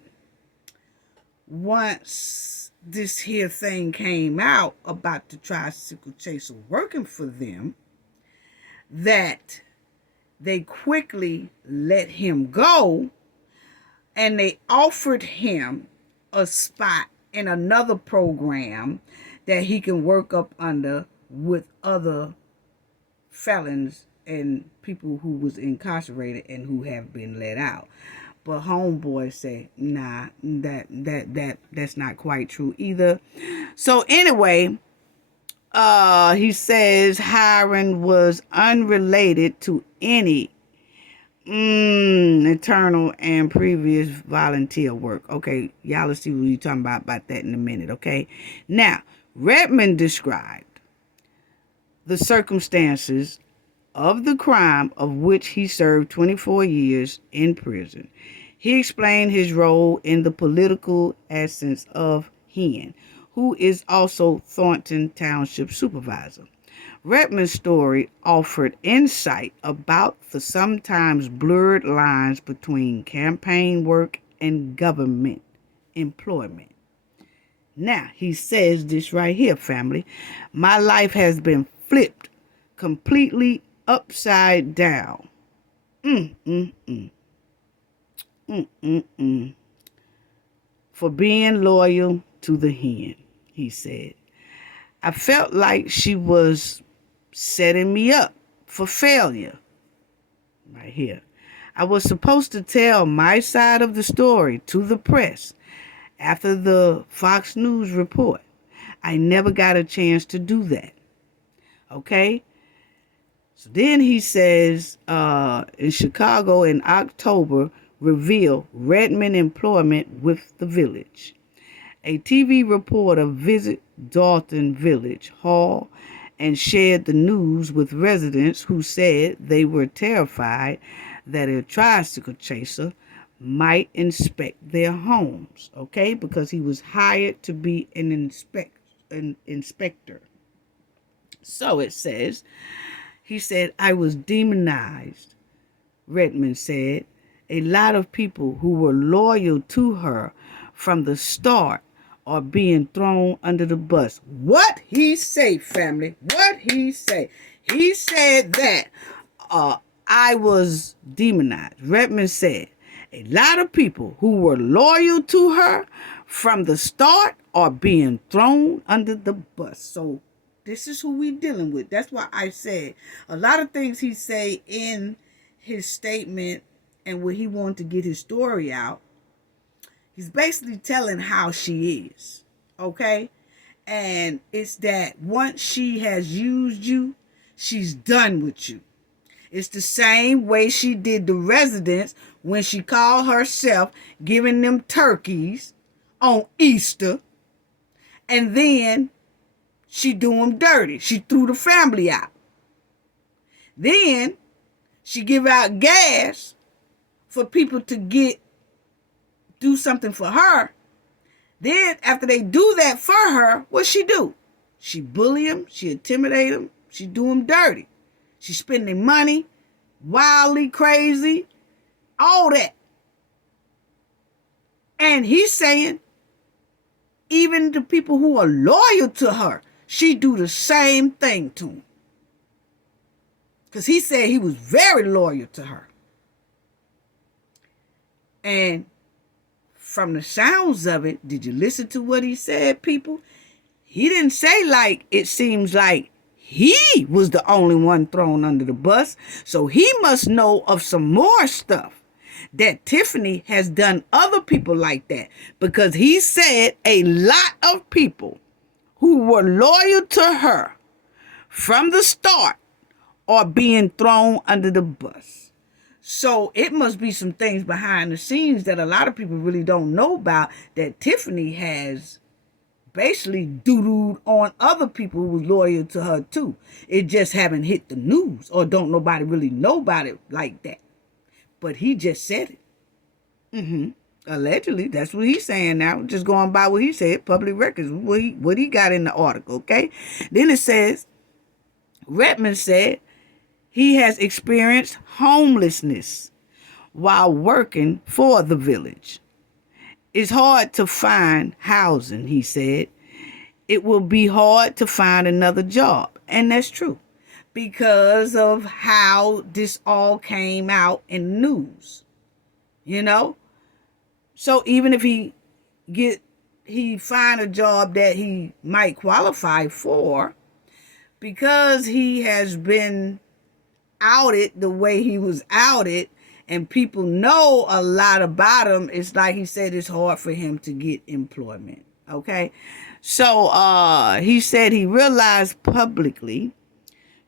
once this here thing came out about the tricycle chaser working for them, that they quickly let him go, and they offered him a spot in another program that he can work up under with other felons and people who was incarcerated and who have been let out. But homeboy say, nah, that's not quite true either. So anyway, he says hiring was unrelated to any internal and previous volunteer work. Okay, y'all will see what you're talking about that in a minute, okay? Now, Redmond described the circumstances of the crime of which he served 24 years in prison. He explained his role in the political essence of Hen, who is also Thornton Township supervisor. Redmond's story offered insight about the sometimes blurred lines between campaign work and government employment. Now, he says this right here, family. My life has been flipped completely upside down. For being loyal to the hen, he said. I felt like she was setting me up for failure. Right here. I was supposed to tell my side of the story to the press after the Fox News report. I never got a chance to do that. Okay? So then he says, in Chicago in October, revealed Redmond employment with the village. A TV reporter visited Dalton Village Hall and shared the news with residents who said they were terrified that a tricycle chaser might inspect their homes, okay? Because he was hired to be an inspector. So it says, he said, I was demonized, Redmond said. A lot of people who were loyal to her from the start are being thrown under the bus. What he say, family? What he say? He said that I was demonized. Redmond said a lot of people who were loyal to her from the start are being thrown under the bus. So this is who we dealing with. That's why I said a lot of things he say in his statement and when he wanted to get his story out. He's basically telling how she is, okay? And it's that once she has used you, she's done with you. It's the same way she did the residents when she called herself giving them turkeys on Easter. And then she do them dirty. She threw the family out. Then she give out gas for people to do something for her. Then after they do that for her, what she do? She bully them, she intimidate them, she do them dirty. She spending money, wildly crazy, all that. And he's saying, even the people who are loyal to her, she do the same thing to them. Because he said he was very loyal to her. And from the sounds of it, did you listen to what he said, people? He didn't say like it seems like he was the only one thrown under the bus. So he must know of some more stuff that Tiffany has done other people like that, because he said a lot of people who were loyal to her from the start are being thrown under the bus. So it must be some things behind the scenes that a lot of people really don't know about, that Tiffany has basically doo-dooed on other people who was loyal to her too. It just haven't hit the news, or don't nobody really know about it like that. But he just said it. Allegedly, that's what he's saying now. Just going by what he said, public records, what he got in the article, okay? Then it says, Redmond said he has experienced homelessness while working for the village. It's hard to find housing, he said. It will be hard to find another job. And that's true, because of how this all came out in the news, you know? So even if he find a job that he might qualify for, because he has been outed the way he was outed, and people know a lot about him, it's like he said, it's hard for him to get employment. Okay. So he said he realized publicly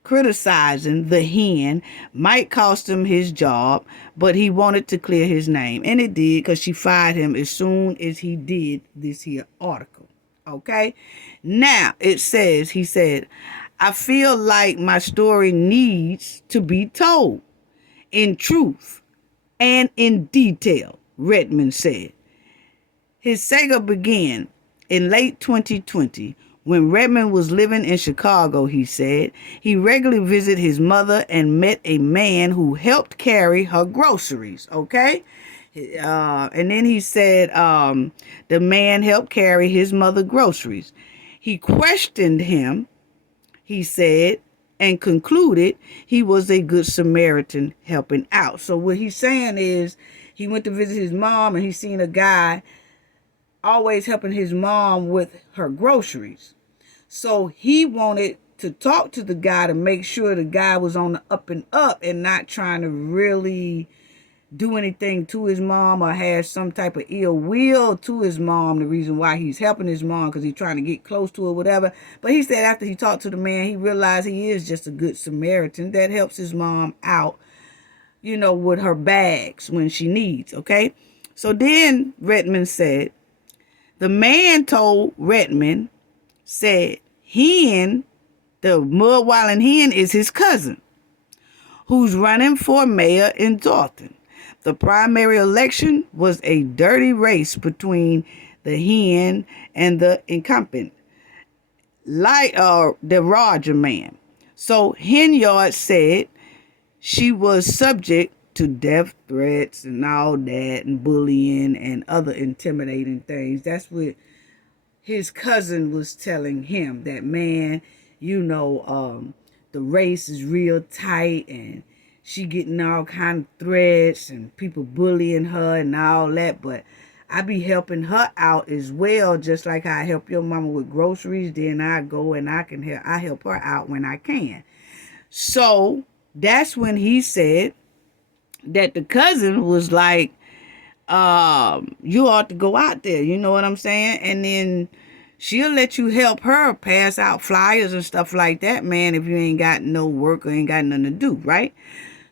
criticizing the hen might cost him his job, but he wanted to clear his name. And it did, because she fired him as soon as he did this here article. Okay. Now it says, he said, I feel like my story needs to be told in truth and in detail, Redmond said. His saga began in late 2020 when Redmond was living in Chicago, he said. He regularly visited his mother and met a man who helped carry her groceries, okay? And then he said the man helped carry his mother groceries. He questioned him, he said, and concluded he was a good Samaritan helping out. So what he's saying is he went to visit his mom, and he seen a guy always helping his mom with her groceries. So he wanted to talk to the guy to make sure the guy was on the up and up and not trying to really do anything to his mom or has some type of ill will to his mom, the reason why he's helping his mom, because he's trying to get close to her, whatever. But he said after he talked to the man, he realized he is just a good Samaritan that helps his mom out, you know, with her bags when she needs, okay? So then Redmond said, the man told Redmond, said, Hen, the Mudwalling Hen, is his cousin who's running for mayor in Dalton. The primary election was a dirty race between the hen and the incumbent, like the Roger man. So Henyard said she was subject to death threats and all that, and bullying and other intimidating things. That's what his cousin was telling him, that, man, you know, the race is real tight, and she getting all kind of threats and people bullying her and all that. But I be helping her out as well, just like I help your mama with groceries. Then I go and I help her out when I can. So that's when he said that the cousin was like, you ought to go out there, you know what I'm saying? And then she'll let you help her pass out flyers and stuff like that, man, if you ain't got no work or ain't got nothing to do, right?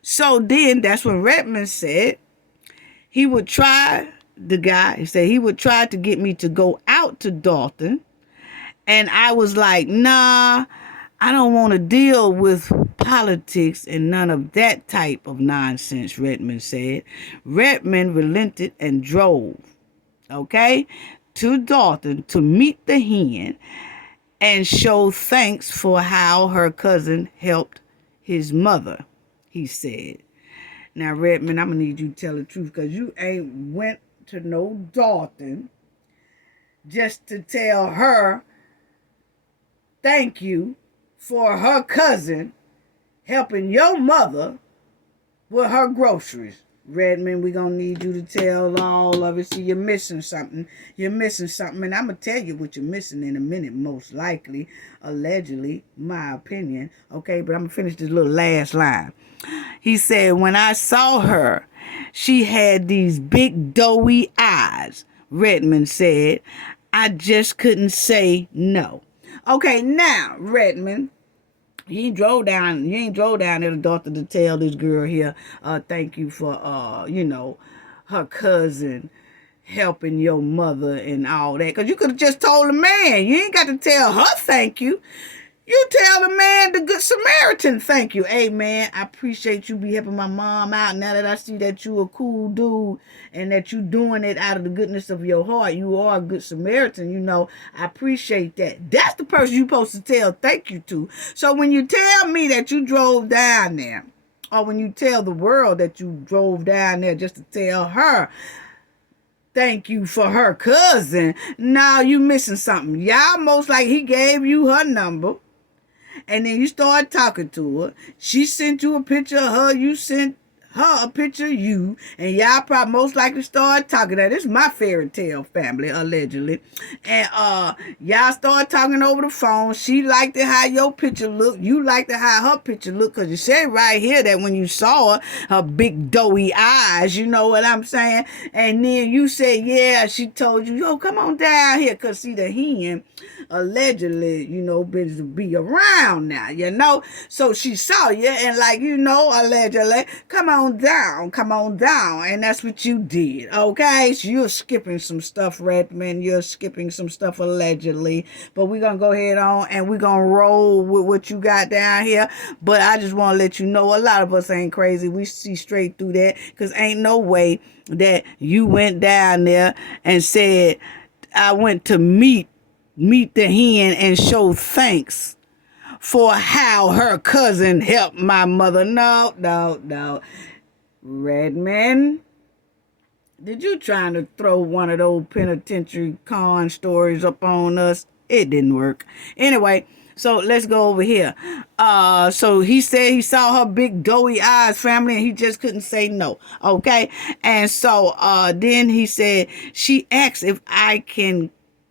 So then that's when Redmond said he would try, he said he would try to get me to go out to Dalton. And I was like, nah, I don't want to deal with politics and none of that type of nonsense, Redmond said. Redmond relented and drove, okay, to Dalton to meet the hen and show thanks for how her cousin helped his mother, he said. Now, Redmond, I'm going to need you to tell the truth, because you ain't went to no Dalton just to tell her thank you for her cousin helping your mother with her groceries. Redmond, we're going to need you to tell all of it. See, you're missing something. You're missing something. And I'm going to tell you what you're missing in a minute, most likely, allegedly, my opinion. Okay, but I'm going to finish this little last line. He said, when I saw her, she had these big doughy eyes, Redmond said. I just couldn't say no. Okay, now, Redmond, you ain't drove down there to daughter to tell this girl here, thank you for, her cousin helping your mother and all that. Because you could have just told the man. You ain't got to tell her thank you. You tell the man, the good Samaritan, thank you. Hey, man, I appreciate you be helping my mom out. Now that I see that you a cool dude and that you doing it out of the goodness of your heart, you are a good Samaritan, I appreciate that. That's the person you supposed to tell thank you to. So when you tell me that you drove down there, or when you tell the world that you drove down there just to tell her, thank you for her cousin, now you missing something. Y'all most like he gave you her number. And then you start talking to her. She sent you a picture of her. You sent her a picture of you. And y'all probably most likely start talking. Now, this is my fairy tale family, allegedly. And y'all start talking over the phone. She liked it how your picture looked. You liked it how her picture looked. Because you said right here that when you saw her big doughy eyes, you know what I'm saying? And then you said, yeah, she told you, yo, come on down here. Because see, the hen allegedly, bitch to be around now, So she saw you and allegedly, come on down. And that's what you did, okay? So you're skipping some stuff, Redmond. You're skipping some stuff allegedly. But we're going to go ahead on and we're going to roll with what you got down here. But I just want to let you know, a lot of us ain't crazy. We see straight through that because ain't no way that you went down there and said, I went to meet the hen and show thanks for how her cousin helped my mother. No. Redmond, did you trying to throw one of those penitentiary con stories up on us? It didn't work. Anyway, so let's go over here. So he said he saw her big doughy eyes, family, and he just couldn't say no. Okay. And so then he said she asked if I can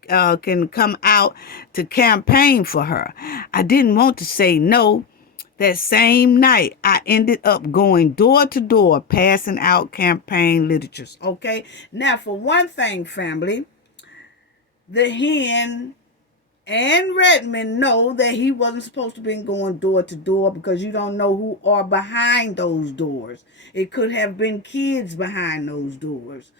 come out to campaign for her. I didn't want to say no. That same night, I ended up going door to door, passing out campaign literatures. Okay? Now, for one thing, family, the hen and Redmond know that he wasn't supposed to be going door to door because you don't know who are behind those doors. It could have been kids behind those doors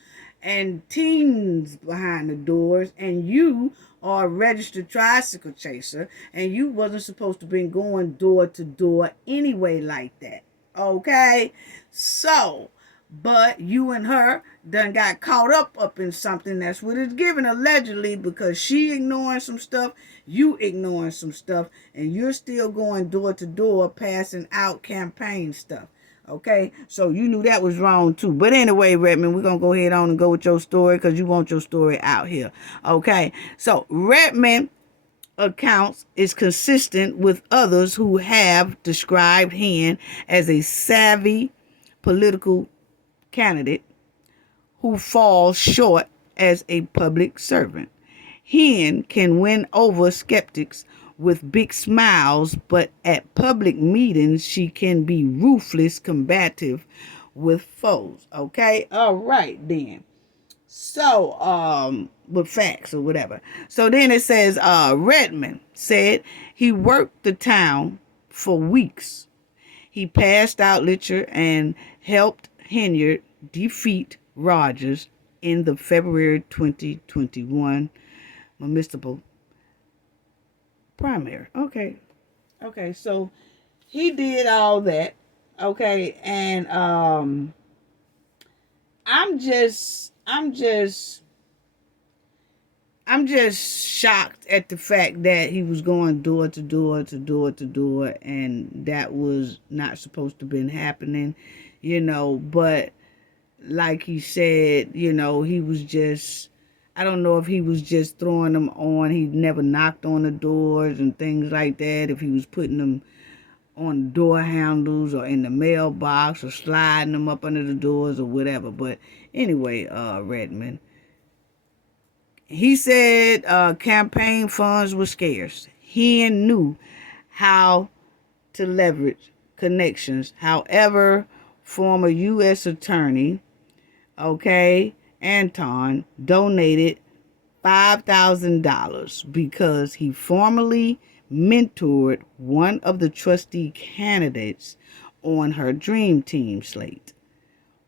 and teens behind the doors, and you are a registered tricycle chaser, and you wasn't supposed to be going door to door anyway like that. Okay? So, but you and her done got caught up in something. That's what it's given allegedly, because she ignoring some stuff, you ignoring some stuff, and you're still going door to door passing out campaign stuff. Okay, so you knew that was wrong too. But anyway, Redmond, we're going to go ahead on and go with your story because you want your story out here. Okay, so Redmond accounts is consistent with others who have described Hen as a savvy political candidate who falls short as a public servant. Hen can win over skeptics with big smiles, but at public meetings, she can be ruthless, combative with foes. Okay? All right, then. So, with facts or whatever. So then it says, Redmond said he worked the town for weeks. He passed out literature and helped Henyard defeat Rogers in the February 2021 municipal primary. Okay, so he did all that. Okay, and I'm just shocked at the fact that he was going door to door to door to door, and that was not supposed to have been happening, but like he said, he was just, I don't know if he was just throwing them on. He never knocked on the doors and things like that. If he was putting them on door handles or in the mailbox or sliding them up under the doors or whatever. But anyway, Redmond, he said campaign funds were scarce. He knew how to leverage connections. However, former U.S. Attorney, Anton, donated $5,000 because he formerly mentored one of the trustee candidates on her dream team slate.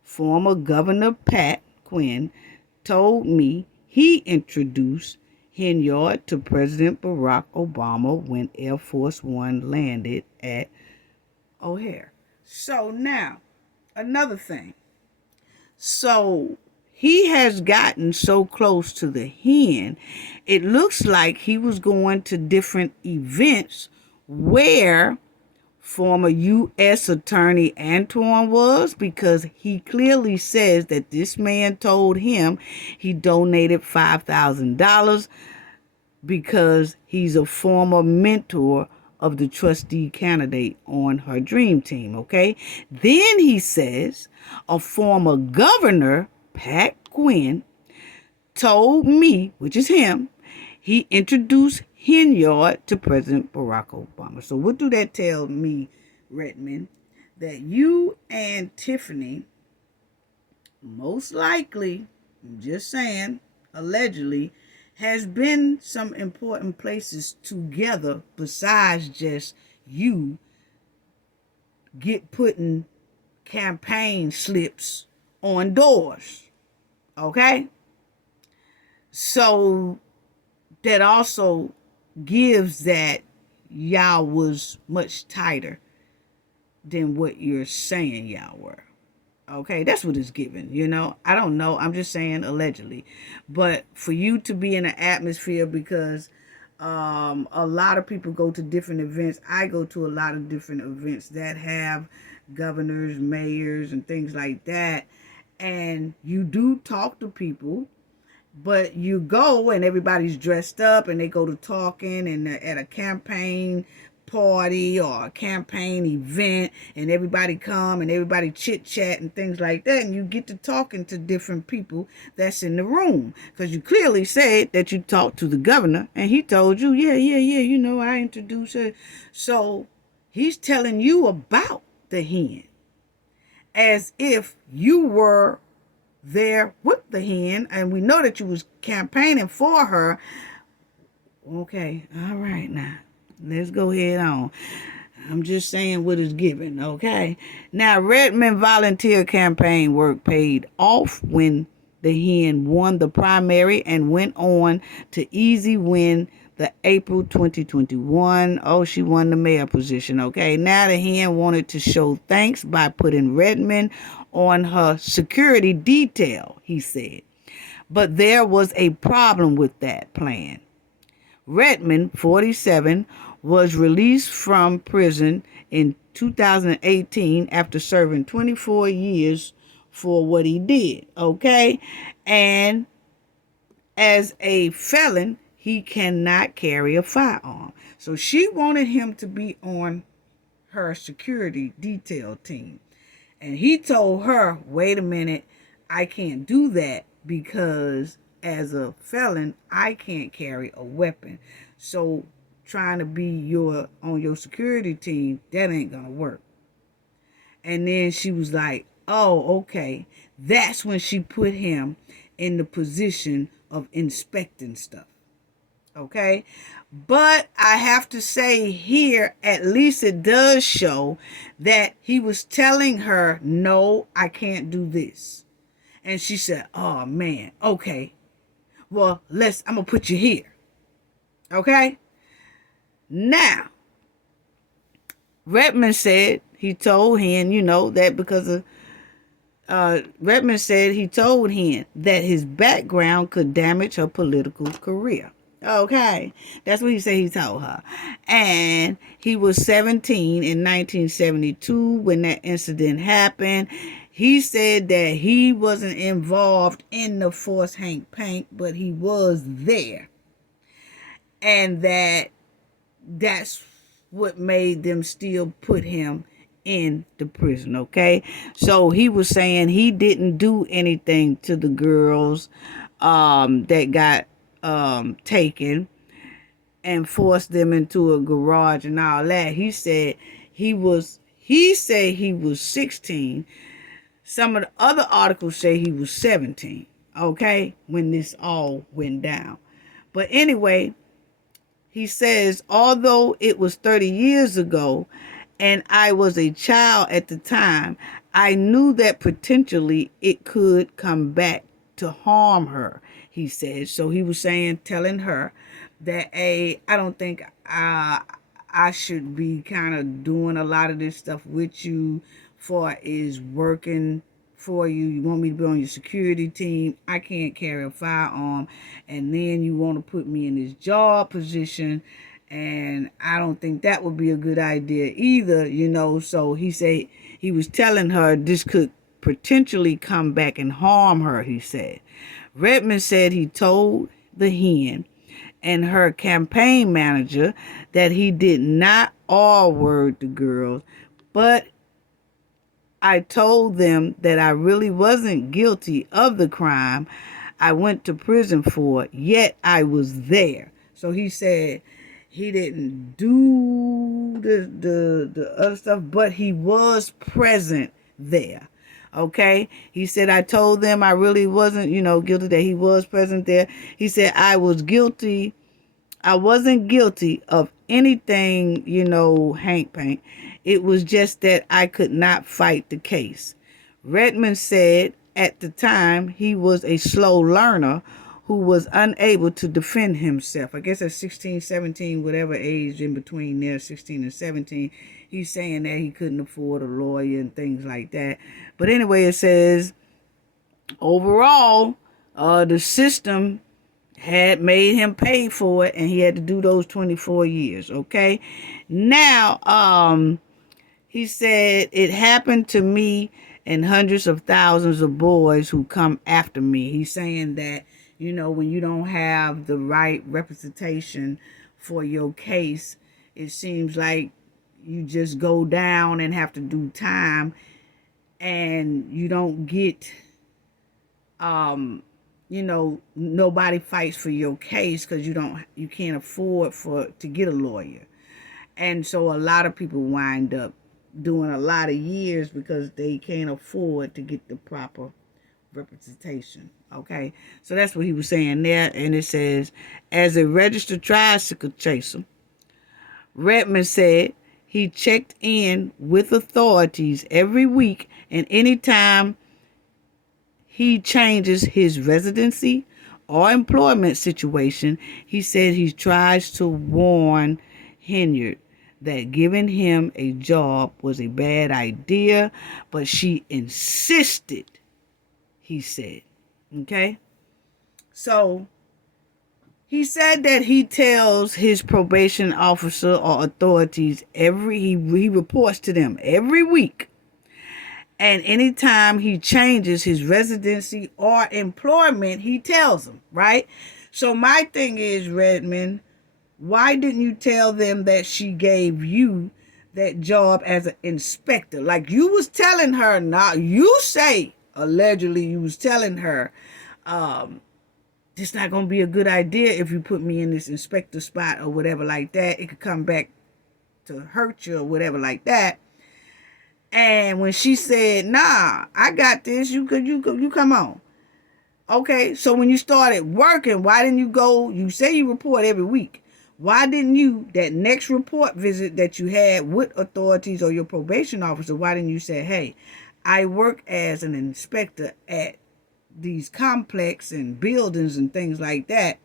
Former Governor Pat Quinn told me he introduced Henyard to President Barack Obama when Air Force One landed at O'Hare. So now, another thing. So he has gotten so close to the hen, it looks like he was going to different events where former U.S. Attorney Antoine was, because he clearly says that this man told him he donated $5,000 because he's a former mentor of the trustee candidate on her dream team, okay? Then he says a former governor, Pat Quinn, told me, which is him, he introduced Henyard to President Barack Obama. So what do that tell me, Redmond? That you and Tiffany, most likely, I'm just saying, allegedly, has been some important places together besides just you putting campaign slips on doors. Okay? So that also gives that y'all was much tighter than what you're saying y'all were. Okay, that's what it's given, I don't know. I'm just saying allegedly. But for you to be in an atmosphere, because a lot of people go to different events. I go to a lot of different events that have governors, mayors, and things like that. And you do talk to people, but you go and everybody's dressed up and they go to talking and at a campaign party or a campaign event, and everybody come and everybody chit chat and things like that, and you get to talking to different people that's in the room, because you clearly said that you talked to the governor and he told you, yeah, I introduced her. So he's telling you about the hen as if you were there with the hen, and we know that you was campaigning for her. Okay, all right, now let's go ahead on. I'm just saying what is given, okay? Now, Redmond volunteer campaign work paid off when the hen won the primary and went on to easy win the April 2021. Oh, she won the mayor position, okay? Now the hen wanted to show thanks by putting Redmond on her security detail, he said. But there was a problem with that plan. Redmond, 47, was released from prison in 2018 after serving 24 years for what he did, okay? And as a felon, he cannot carry a firearm. So she wanted him to be on her security detail team. And he told her, wait a minute, I can't do that because as a felon, I can't carry a weapon. So trying to be on your security team, that ain't gonna work. And then she was like, oh, okay. That's when she put him in the position of inspecting stuff. Okay? But I have to say here, at least it does show that he was telling her, no, I can't do this. And she said, oh man, okay. Well, I'm gonna put you here. Okay? Now, Redmond said he told Hen, that because of Redmond said he told Hen that his background could damage her political career. Okay, that's what he said he told her. And he was 17 in 1972 when that incident happened. He said that he wasn't involved in the Force Hank Pank, but he was there. And that's what made them still put him in the prison, okay? So he was saying he didn't do anything to the girls that got taken and forced them into a garage and all that. He said he was 16. Some of the other articles say he was 17, okay, when this all went down. But anyway, he says, although it was 30 years ago and I was a child at the time, I knew that potentially it could come back to harm her, he said. So he was telling her that, hey, I don't think I should be kind of doing a lot of this stuff with you for is working for you. You want me to be on your security team. I can't carry a firearm. And then you want to put me in this job position. And I don't think that would be a good idea either. So he said he was telling her this could potentially come back and harm her, he said. Redmond said he told the hen and her campaign manager that he did not R-word the girls, but I told them that I really wasn't guilty of the crime I went to prison for, yet I was there. So he said he didn't do the other stuff, but he was present there. Okay? He said, I told them I really wasn't, guilty, that he was present there. He said, I wasn't guilty of anything, Hank Paint. It was just that I could not fight the case. Redmond said at the time he was a slow learner who was unable to defend himself. I guess at 16, 17, whatever age in between there, 16 and 17, he's saying that he couldn't afford a lawyer and things like that. But anyway, it says, overall, the system had made him pay for it, and he had to do those 24 years, okay? Now, he said, it happened to me and hundreds of thousands of boys who come after me. He's saying that, when you don't have the right representation for your case, it seems like you just go down and have to do time, and you don't get, nobody fights for your case because you can't afford to get a lawyer. And so a lot of people wind up doing a lot of years because they can't afford to get the proper representation. Okay, so that's what he was saying there. And it says, as a registered tricycle chaser, Redmond said he checked in with authorities every week, and anytime he changes his residency or employment situation, he said he tries to warn Henyard that giving him a job was a bad idea, but she insisted, he said. Okay? So, he said that he tells his probation officer or authorities he reports to them every week. And anytime he changes his residency or employment, he tells them, right? So my thing is, Redmond, why didn't you tell them that she gave you that job as an inspector? Like you was telling her, now you say, allegedly you was telling her, this not going to be a good idea if you put me in this inspector spot or whatever like that. It could come back to hurt you or whatever like that. And when she said, nah, I got this, you come on. Okay, so when you started working, why didn't you go, you say you report every week. Why didn't you, that next report visit that you had with authorities or your probation officer, why didn't you say, hey, I work as an inspector at these complex and buildings and things like that.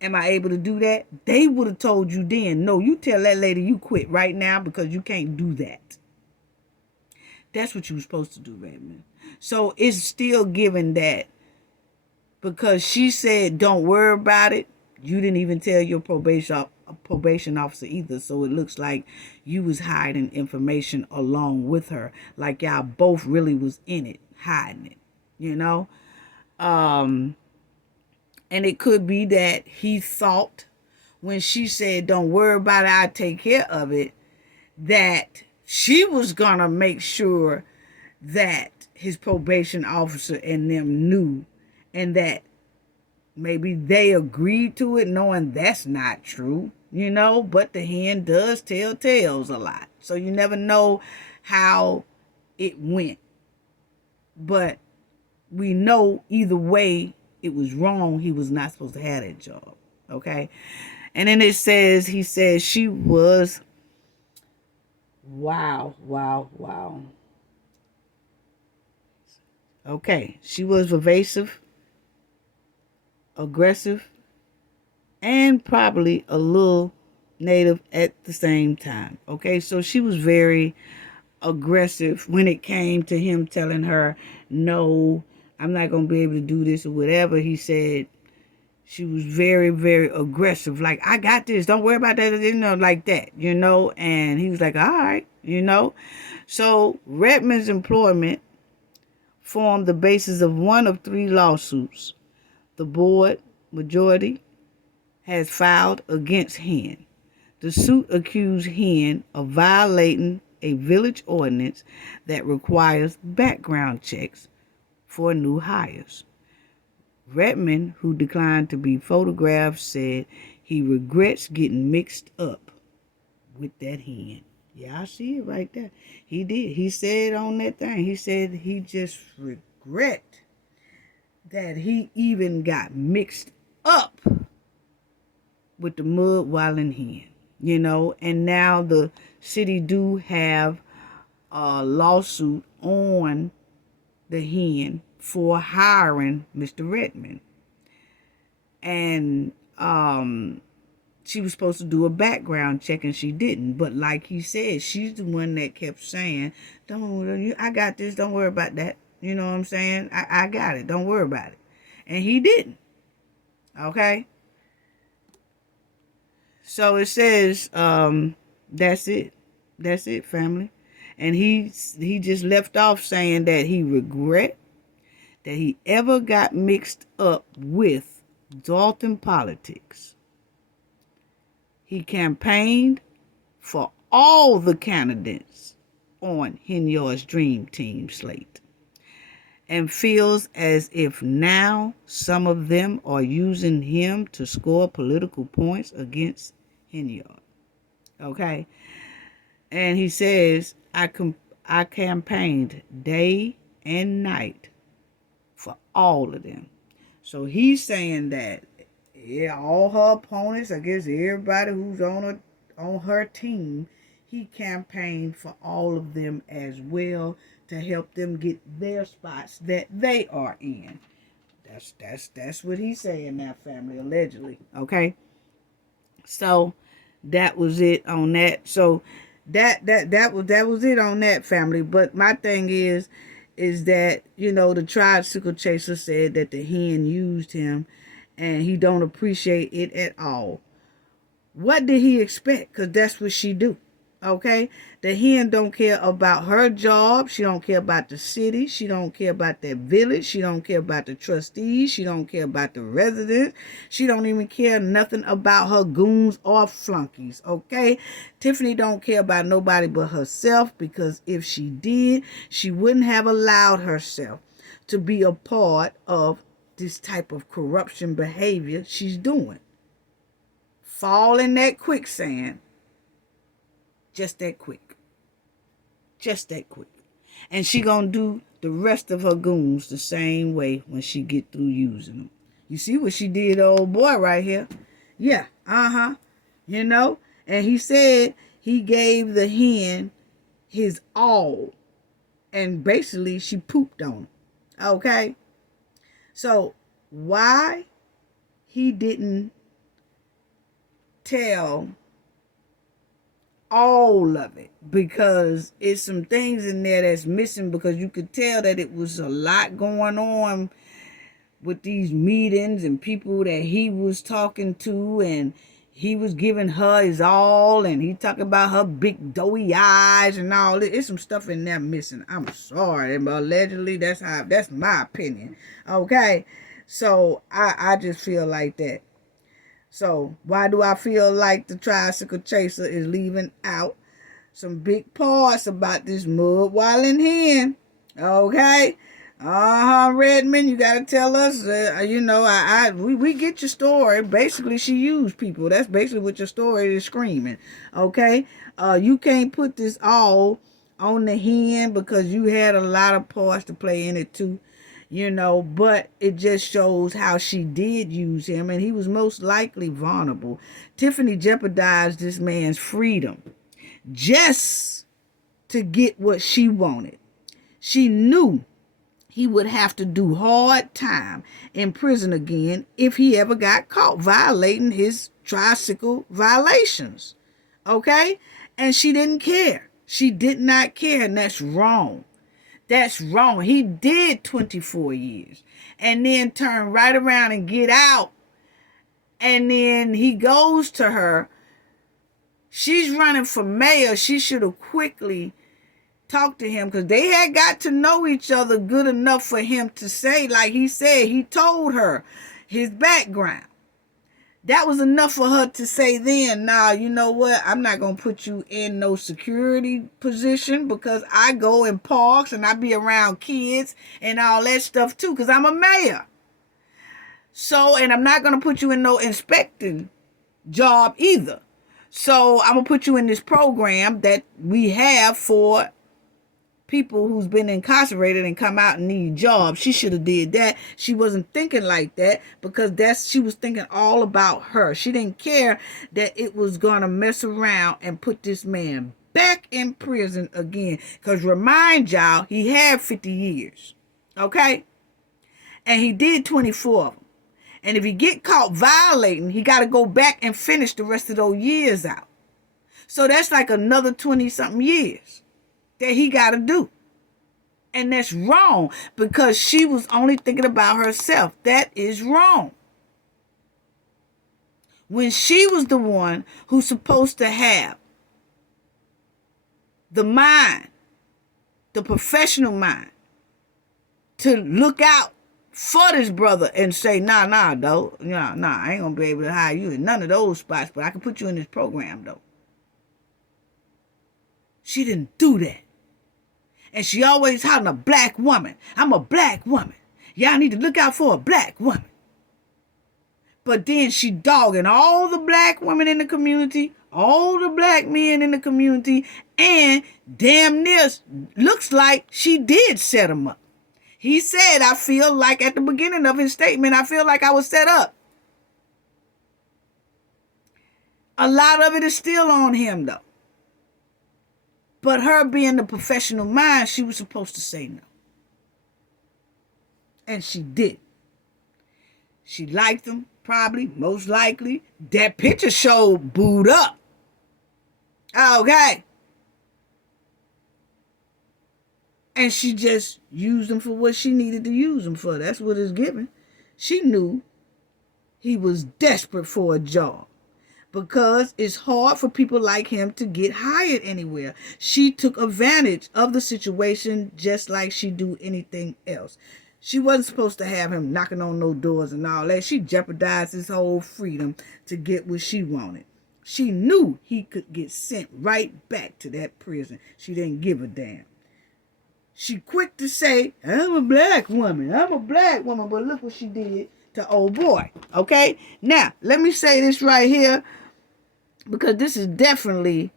Am I able to do that? They would have told you then, no, you tell that lady you quit right now because you can't do that. That's what you were supposed to do, Redmond. So it's still given that because she said, don't worry about it. You didn't even tell your probation officer either. So it looks like you was hiding information along with her. Like y'all both really was in it, hiding it, And it could be that he thought when she said, don't worry about it, I take care of it, that she was going to make sure that his probation officer and them knew, and that maybe they agreed to it knowing that's not true, but the hen does tell tales a lot. So you never know how it went. But we know either way it was wrong. He was not supposed to have that job. Okay. And then it says, he says she was, wow. Okay. She was evasive, aggressive, and probably a little native at the same time. Okay. So she was very aggressive when it came to him telling her, no, I'm not going to be able to do this or whatever. He said she was very, very aggressive. Like, I got this. Don't worry about that. Like that, And he was like, all right, So Redmond's employment formed the basis of one of 3 lawsuits the board majority has filed against Hen. The suit accused Hen of violating a village ordinance that requires background checks for new hires. Redmond, who declined to be photographed, said he regrets getting mixed up with that hen. Yeah, I see it right there. He did. He said on that thing, he said he just regret that he even got mixed up with the mud wilding hen. And now the city do have a lawsuit on the hen for hiring Mr. Redmond. And she was supposed to do a background check and she didn't. But like he said, she's the one that kept saying, I got this, don't worry about that. You know what I'm saying? I got it, don't worry about it. And he didn't. Okay? So it says, that's it. That's it, family. And he just left off saying that he regret that he ever got mixed up with Dalton politics. He campaigned for all the candidates on Henyard's Dream Team slate and feels as if now some of them are using him to score political points against Henyard. Okay? And he says, I campaigned day and night for all of them. So he's saying that, yeah, all her opponents, I guess everybody who's on her team, he campaigned for all of them as well to help them get their spots that they are in. That's what he's saying now, family, allegedly. Okay? So that was it on that. So that was it on that, family. But my thing is that, the tried sickle chaser said that the hen used him and he don't appreciate it at all. What did he expect? Because that's what she do. Okay? The hen don't care about her job. She don't care about the city. She don't care about that village. She don't care about the trustees. She don't care about the residents. She don't even care nothing about her goons or flunkies. Okay? Tiffany don't care about nobody but herself, because if she did, she wouldn't have allowed herself to be a part of this type of corruption behavior she's doing. Fall in that quicksand just that quick. Just that quick. And she gonna do the rest of her goons the same way when she get through using them. You see what she did to old boy right here? Yeah, And he said he gave the hen his all. And basically she pooped on him. Okay? So why he didn't tell all of it, because it's some things in there that's missing, because you could tell that it was a lot going on with these meetings and people that he was talking to, and he was giving her his all, and he talking about her big doughy eyes and all. There's some stuff in there missing. I'm sorry, but allegedly that's my opinion. Okay, so I just feel like that. So why do I feel like the tricycle chaser is leaving out some big parts about this mud wallin' hen? Okay. Redmond, you gotta tell us. We get your story. Basically, she used people. That's basically what your story is screaming. Okay. You can't put this all on the hen because you had a lot of parts to play in it too. But it just shows how she did use him, and he was most likely vulnerable. Tiffany jeopardized this man's freedom just to get what she wanted. She knew he would have to do hard time in prison again if he ever got caught violating his tricycle violations. Okay? And she didn't care. She did not care, and that's wrong. That's wrong. He did 24 years and then turn right around and get out. And then he goes to her. She's running for mayor. She should have quickly talked to him because they had got to know each other good enough for him to say, like he said, he told her his background. That was enough for her to say then, nah, you know what? I'm not going to put you in no security position because I go in parks and I be around kids and all that stuff too because I'm a mayor. So, and I'm not going to put you in no inspecting job either. So I'm going to put you in this program that we have for people who's been incarcerated and come out and need jobs. She should have did that. She wasn't thinking like that because she was thinking all about her. She didn't care that it was gonna mess around and put this man back in prison again. Because remind y'all, he had 50 years. Okay? And he did 24 of them. And if he get caught violating, he got to go back and finish the rest of those years out. So that's like another 20-something years that he got to do. And that's wrong because she was only thinking about herself. That is wrong. When she was the one who's supposed to have the mind, the professional mind, to look out for this brother and say, nah, though. Nah, I ain't going to be able to hire you in none of those spots, but I can put you in this program, though. She didn't do that. And she always hollering a black woman. I'm a black woman. Y'all need to look out for a black woman. But then she dogging all the black women in the community, all the black men in the community, and damn near looks like she did set him up. He said, I feel like at the beginning of his statement, I feel like I was set up. A lot of it is still on him, though. But her being the professional mind, she was supposed to say no. And she did. She liked him, probably, most likely. That picture showed booed up. Okay. And she just used him for what she needed to use him for. That's what it's given. She knew he was desperate for a job. Because it's hard for people like him to get hired anywhere. She took advantage of the situation just like she do anything else. She wasn't supposed to have him knocking on no doors and all that. She jeopardized his whole freedom to get what she wanted. She knew he could get sent right back to that prison. She didn't give a damn. She quick to say, I'm a black woman. But look what she did to old boy. Okay? Now, let me say this right here. Because this is definitely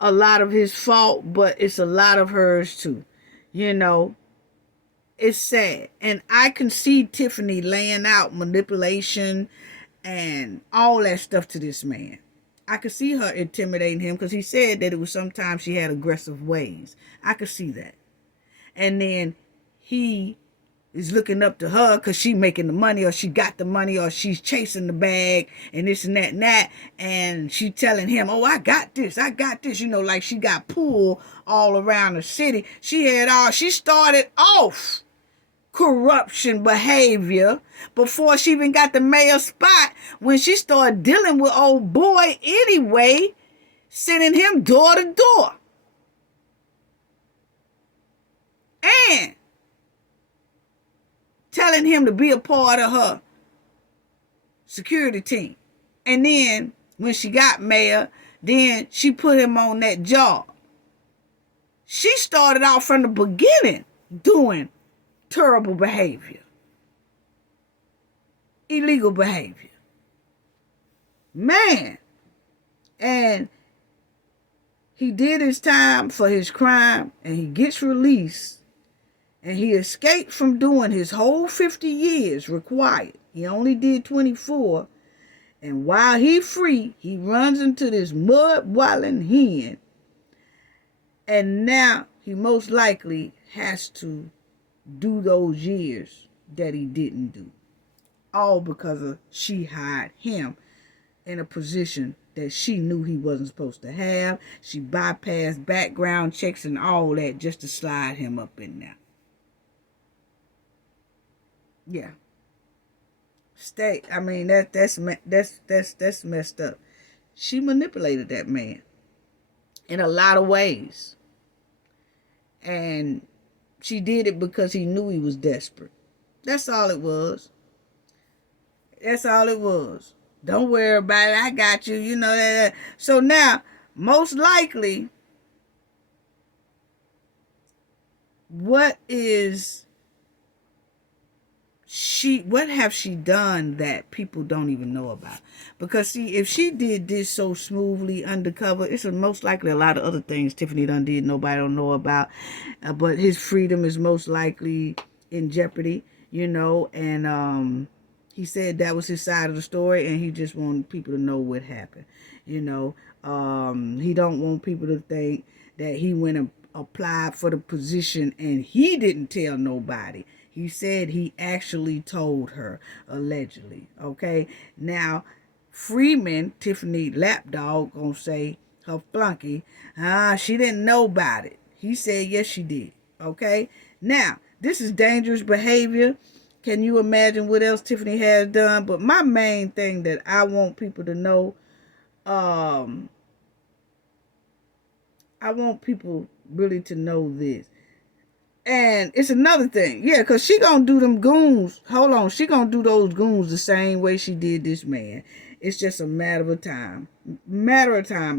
a lot of his fault, but it's a lot of hers too. It's sad. And I can see Tiffany laying out manipulation and all that stuff to this man. I could see her intimidating him because he said that it was sometimes she had aggressive ways. I could see that. And then he is looking up to her because she making the money or she got the money or she's chasing the bag and this and that and that. And she telling him, oh, I got this. Like she got pulled all around the city. She started off corruption behavior before she even got the mayor spot when she started dealing with old boy anyway, sending him door to door. And telling him to be a part of her security team. And then when she got mayor, then she put him on that job. She started out from the beginning doing terrible behavior, illegal behavior. Man. And he did his time for his crime, and he gets released, and he escaped from doing his whole 50 years required. He only did 24. And while he's free, he runs into this mud-wallin' hen. And now he most likely has to do those years that he didn't do. All because of she hired him in a position that she knew he wasn't supposed to have. She bypassed background checks and all that just to slide him up in there. Yeah. I mean, that's messed up. She manipulated that man in a lot of ways. And she did it because he knew he was desperate. That's all it was. That's all it was. Don't worry about it. I got you. You know that. So now, most likely, what have she done that people don't even know about? Because see, if she did this so smoothly undercover, it's most likely a lot of other things Tiffany done did nobody don't know about. But his freedom is most likely in jeopardy, and he said that was his side of the story, and he just wanted people to know what happened. He don't want people to think that he went and applied for the position and he didn't tell nobody. He said he actually told her, allegedly. Okay? Now, Freeman, Tiffany lapdog, gonna say her flunky, she didn't know about it. He said, yes, she did. Okay? Now, this is dangerous behavior. Can you imagine what else Tiffany has done? But my main thing that I want people to know, I want people really to know this. And it's another thing. Yeah, because she gonna do them goons. Hold on. She gonna do those goons the same way she did this man. It's just a matter of time.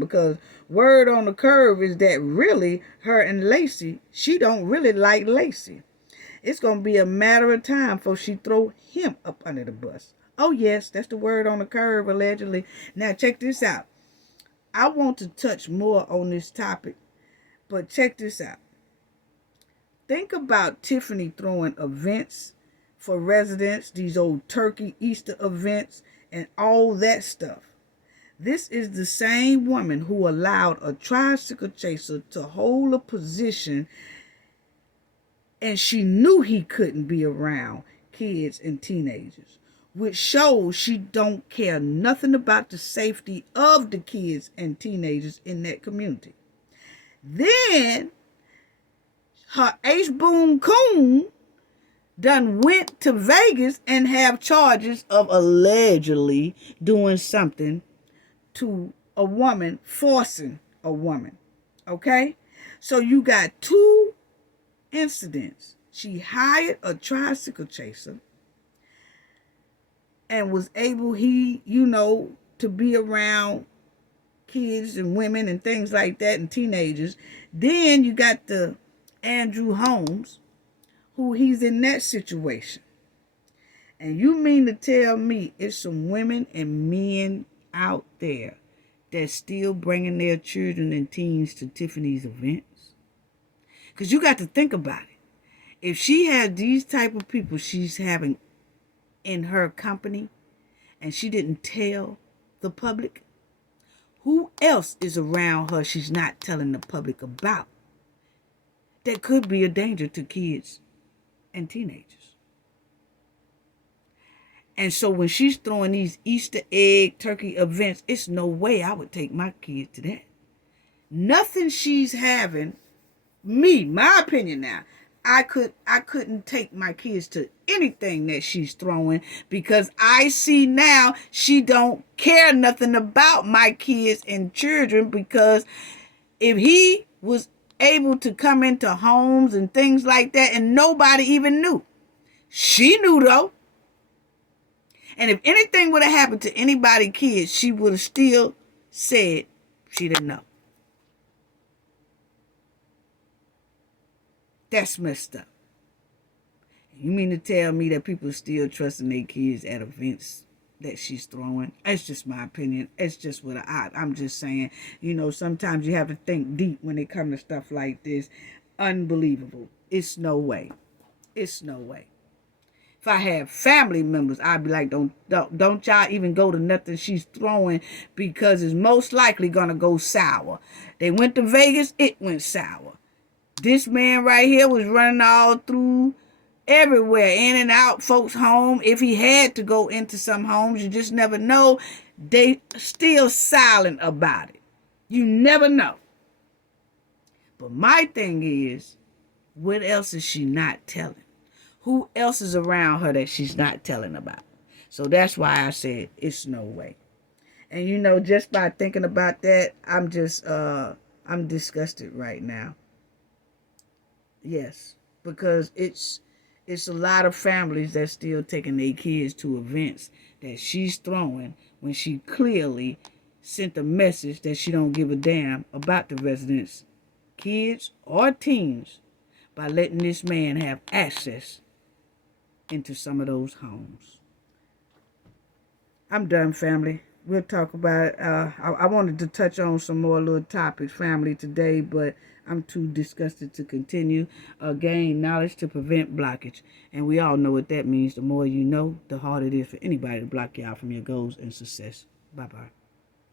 Because word on the curve is that really her and Lacey, she don't really like Lacey. It's going to be a matter of time before she throw him up under the bus. Oh, yes, that's the word on the curve, allegedly. Now, check this out. I want to touch more on this topic, but check this out. Think about Tiffany throwing events for residents, these old turkey Easter events, and all that stuff. This is the same woman who allowed a tricycle chaser to hold a position, and she knew he couldn't be around kids and teenagers, which shows she don't care nothing about the safety of the kids and teenagers in that community. Then her H-Boom Coon done went to Vegas and have charges of allegedly doing something to a woman, forcing a woman. Okay? So you got two incidents. She hired a tricycle chaser and was able, to be around kids and women and things like that and teenagers. Then you got the Andrew Holmes, who he's in that situation. And you mean to tell me it's some women and men out there that's still bringing their children and teens to Tiffany's events? Because you got to think about it. If she had these type of people she's having in her company and she didn't tell the public, who else is around her she's not telling the public about that could be a danger to kids and teenagers? And so when she's throwing these Easter egg turkey events, it's no way I would take my kids to that. Nothing she's having, my opinion now, I couldn't take my kids to anything that she's throwing, because I see now she don't care nothing about my kids and children, because if he was able to come into homes and things like that and nobody even knew, she knew though. And if anything would have happened to anybody's kids, she would have still said she didn't know. That's messed up. You mean to tell me that people are still trusting their kids at events that she's throwing? It's just my opinion. It's just what I'm just saying. Sometimes you have to think deep when it comes to stuff like this. Unbelievable. It's no way. It's no way. If I had family members, I'd be like, don't y'all even go to nothing she's throwing, because it's most likely gonna go sour. They went to Vegas, it went sour. This man right here was running all through everywhere, in and out folks' home. If he had to go into some homes, you just never know. They still silent about it. You never know. But my thing is, what else is she not telling? Who else is around her that she's not telling about? So that's why I said it's no way. And just by thinking about that, I'm disgusted right now. Yes, because it's a lot of families that's still taking their kids to events that she's throwing, when she clearly sent a message that she don't give a damn about the residents, kids or teens, by letting this man have access into some of those homes. I'm done, family. We'll talk about it. I wanted to touch on some more little topics, family, today, but I'm too disgusted to continue. Gain knowledge to prevent blockage. And we all know what that means. The more you know, the harder it is for anybody to block you out from your goals and success. Bye-bye.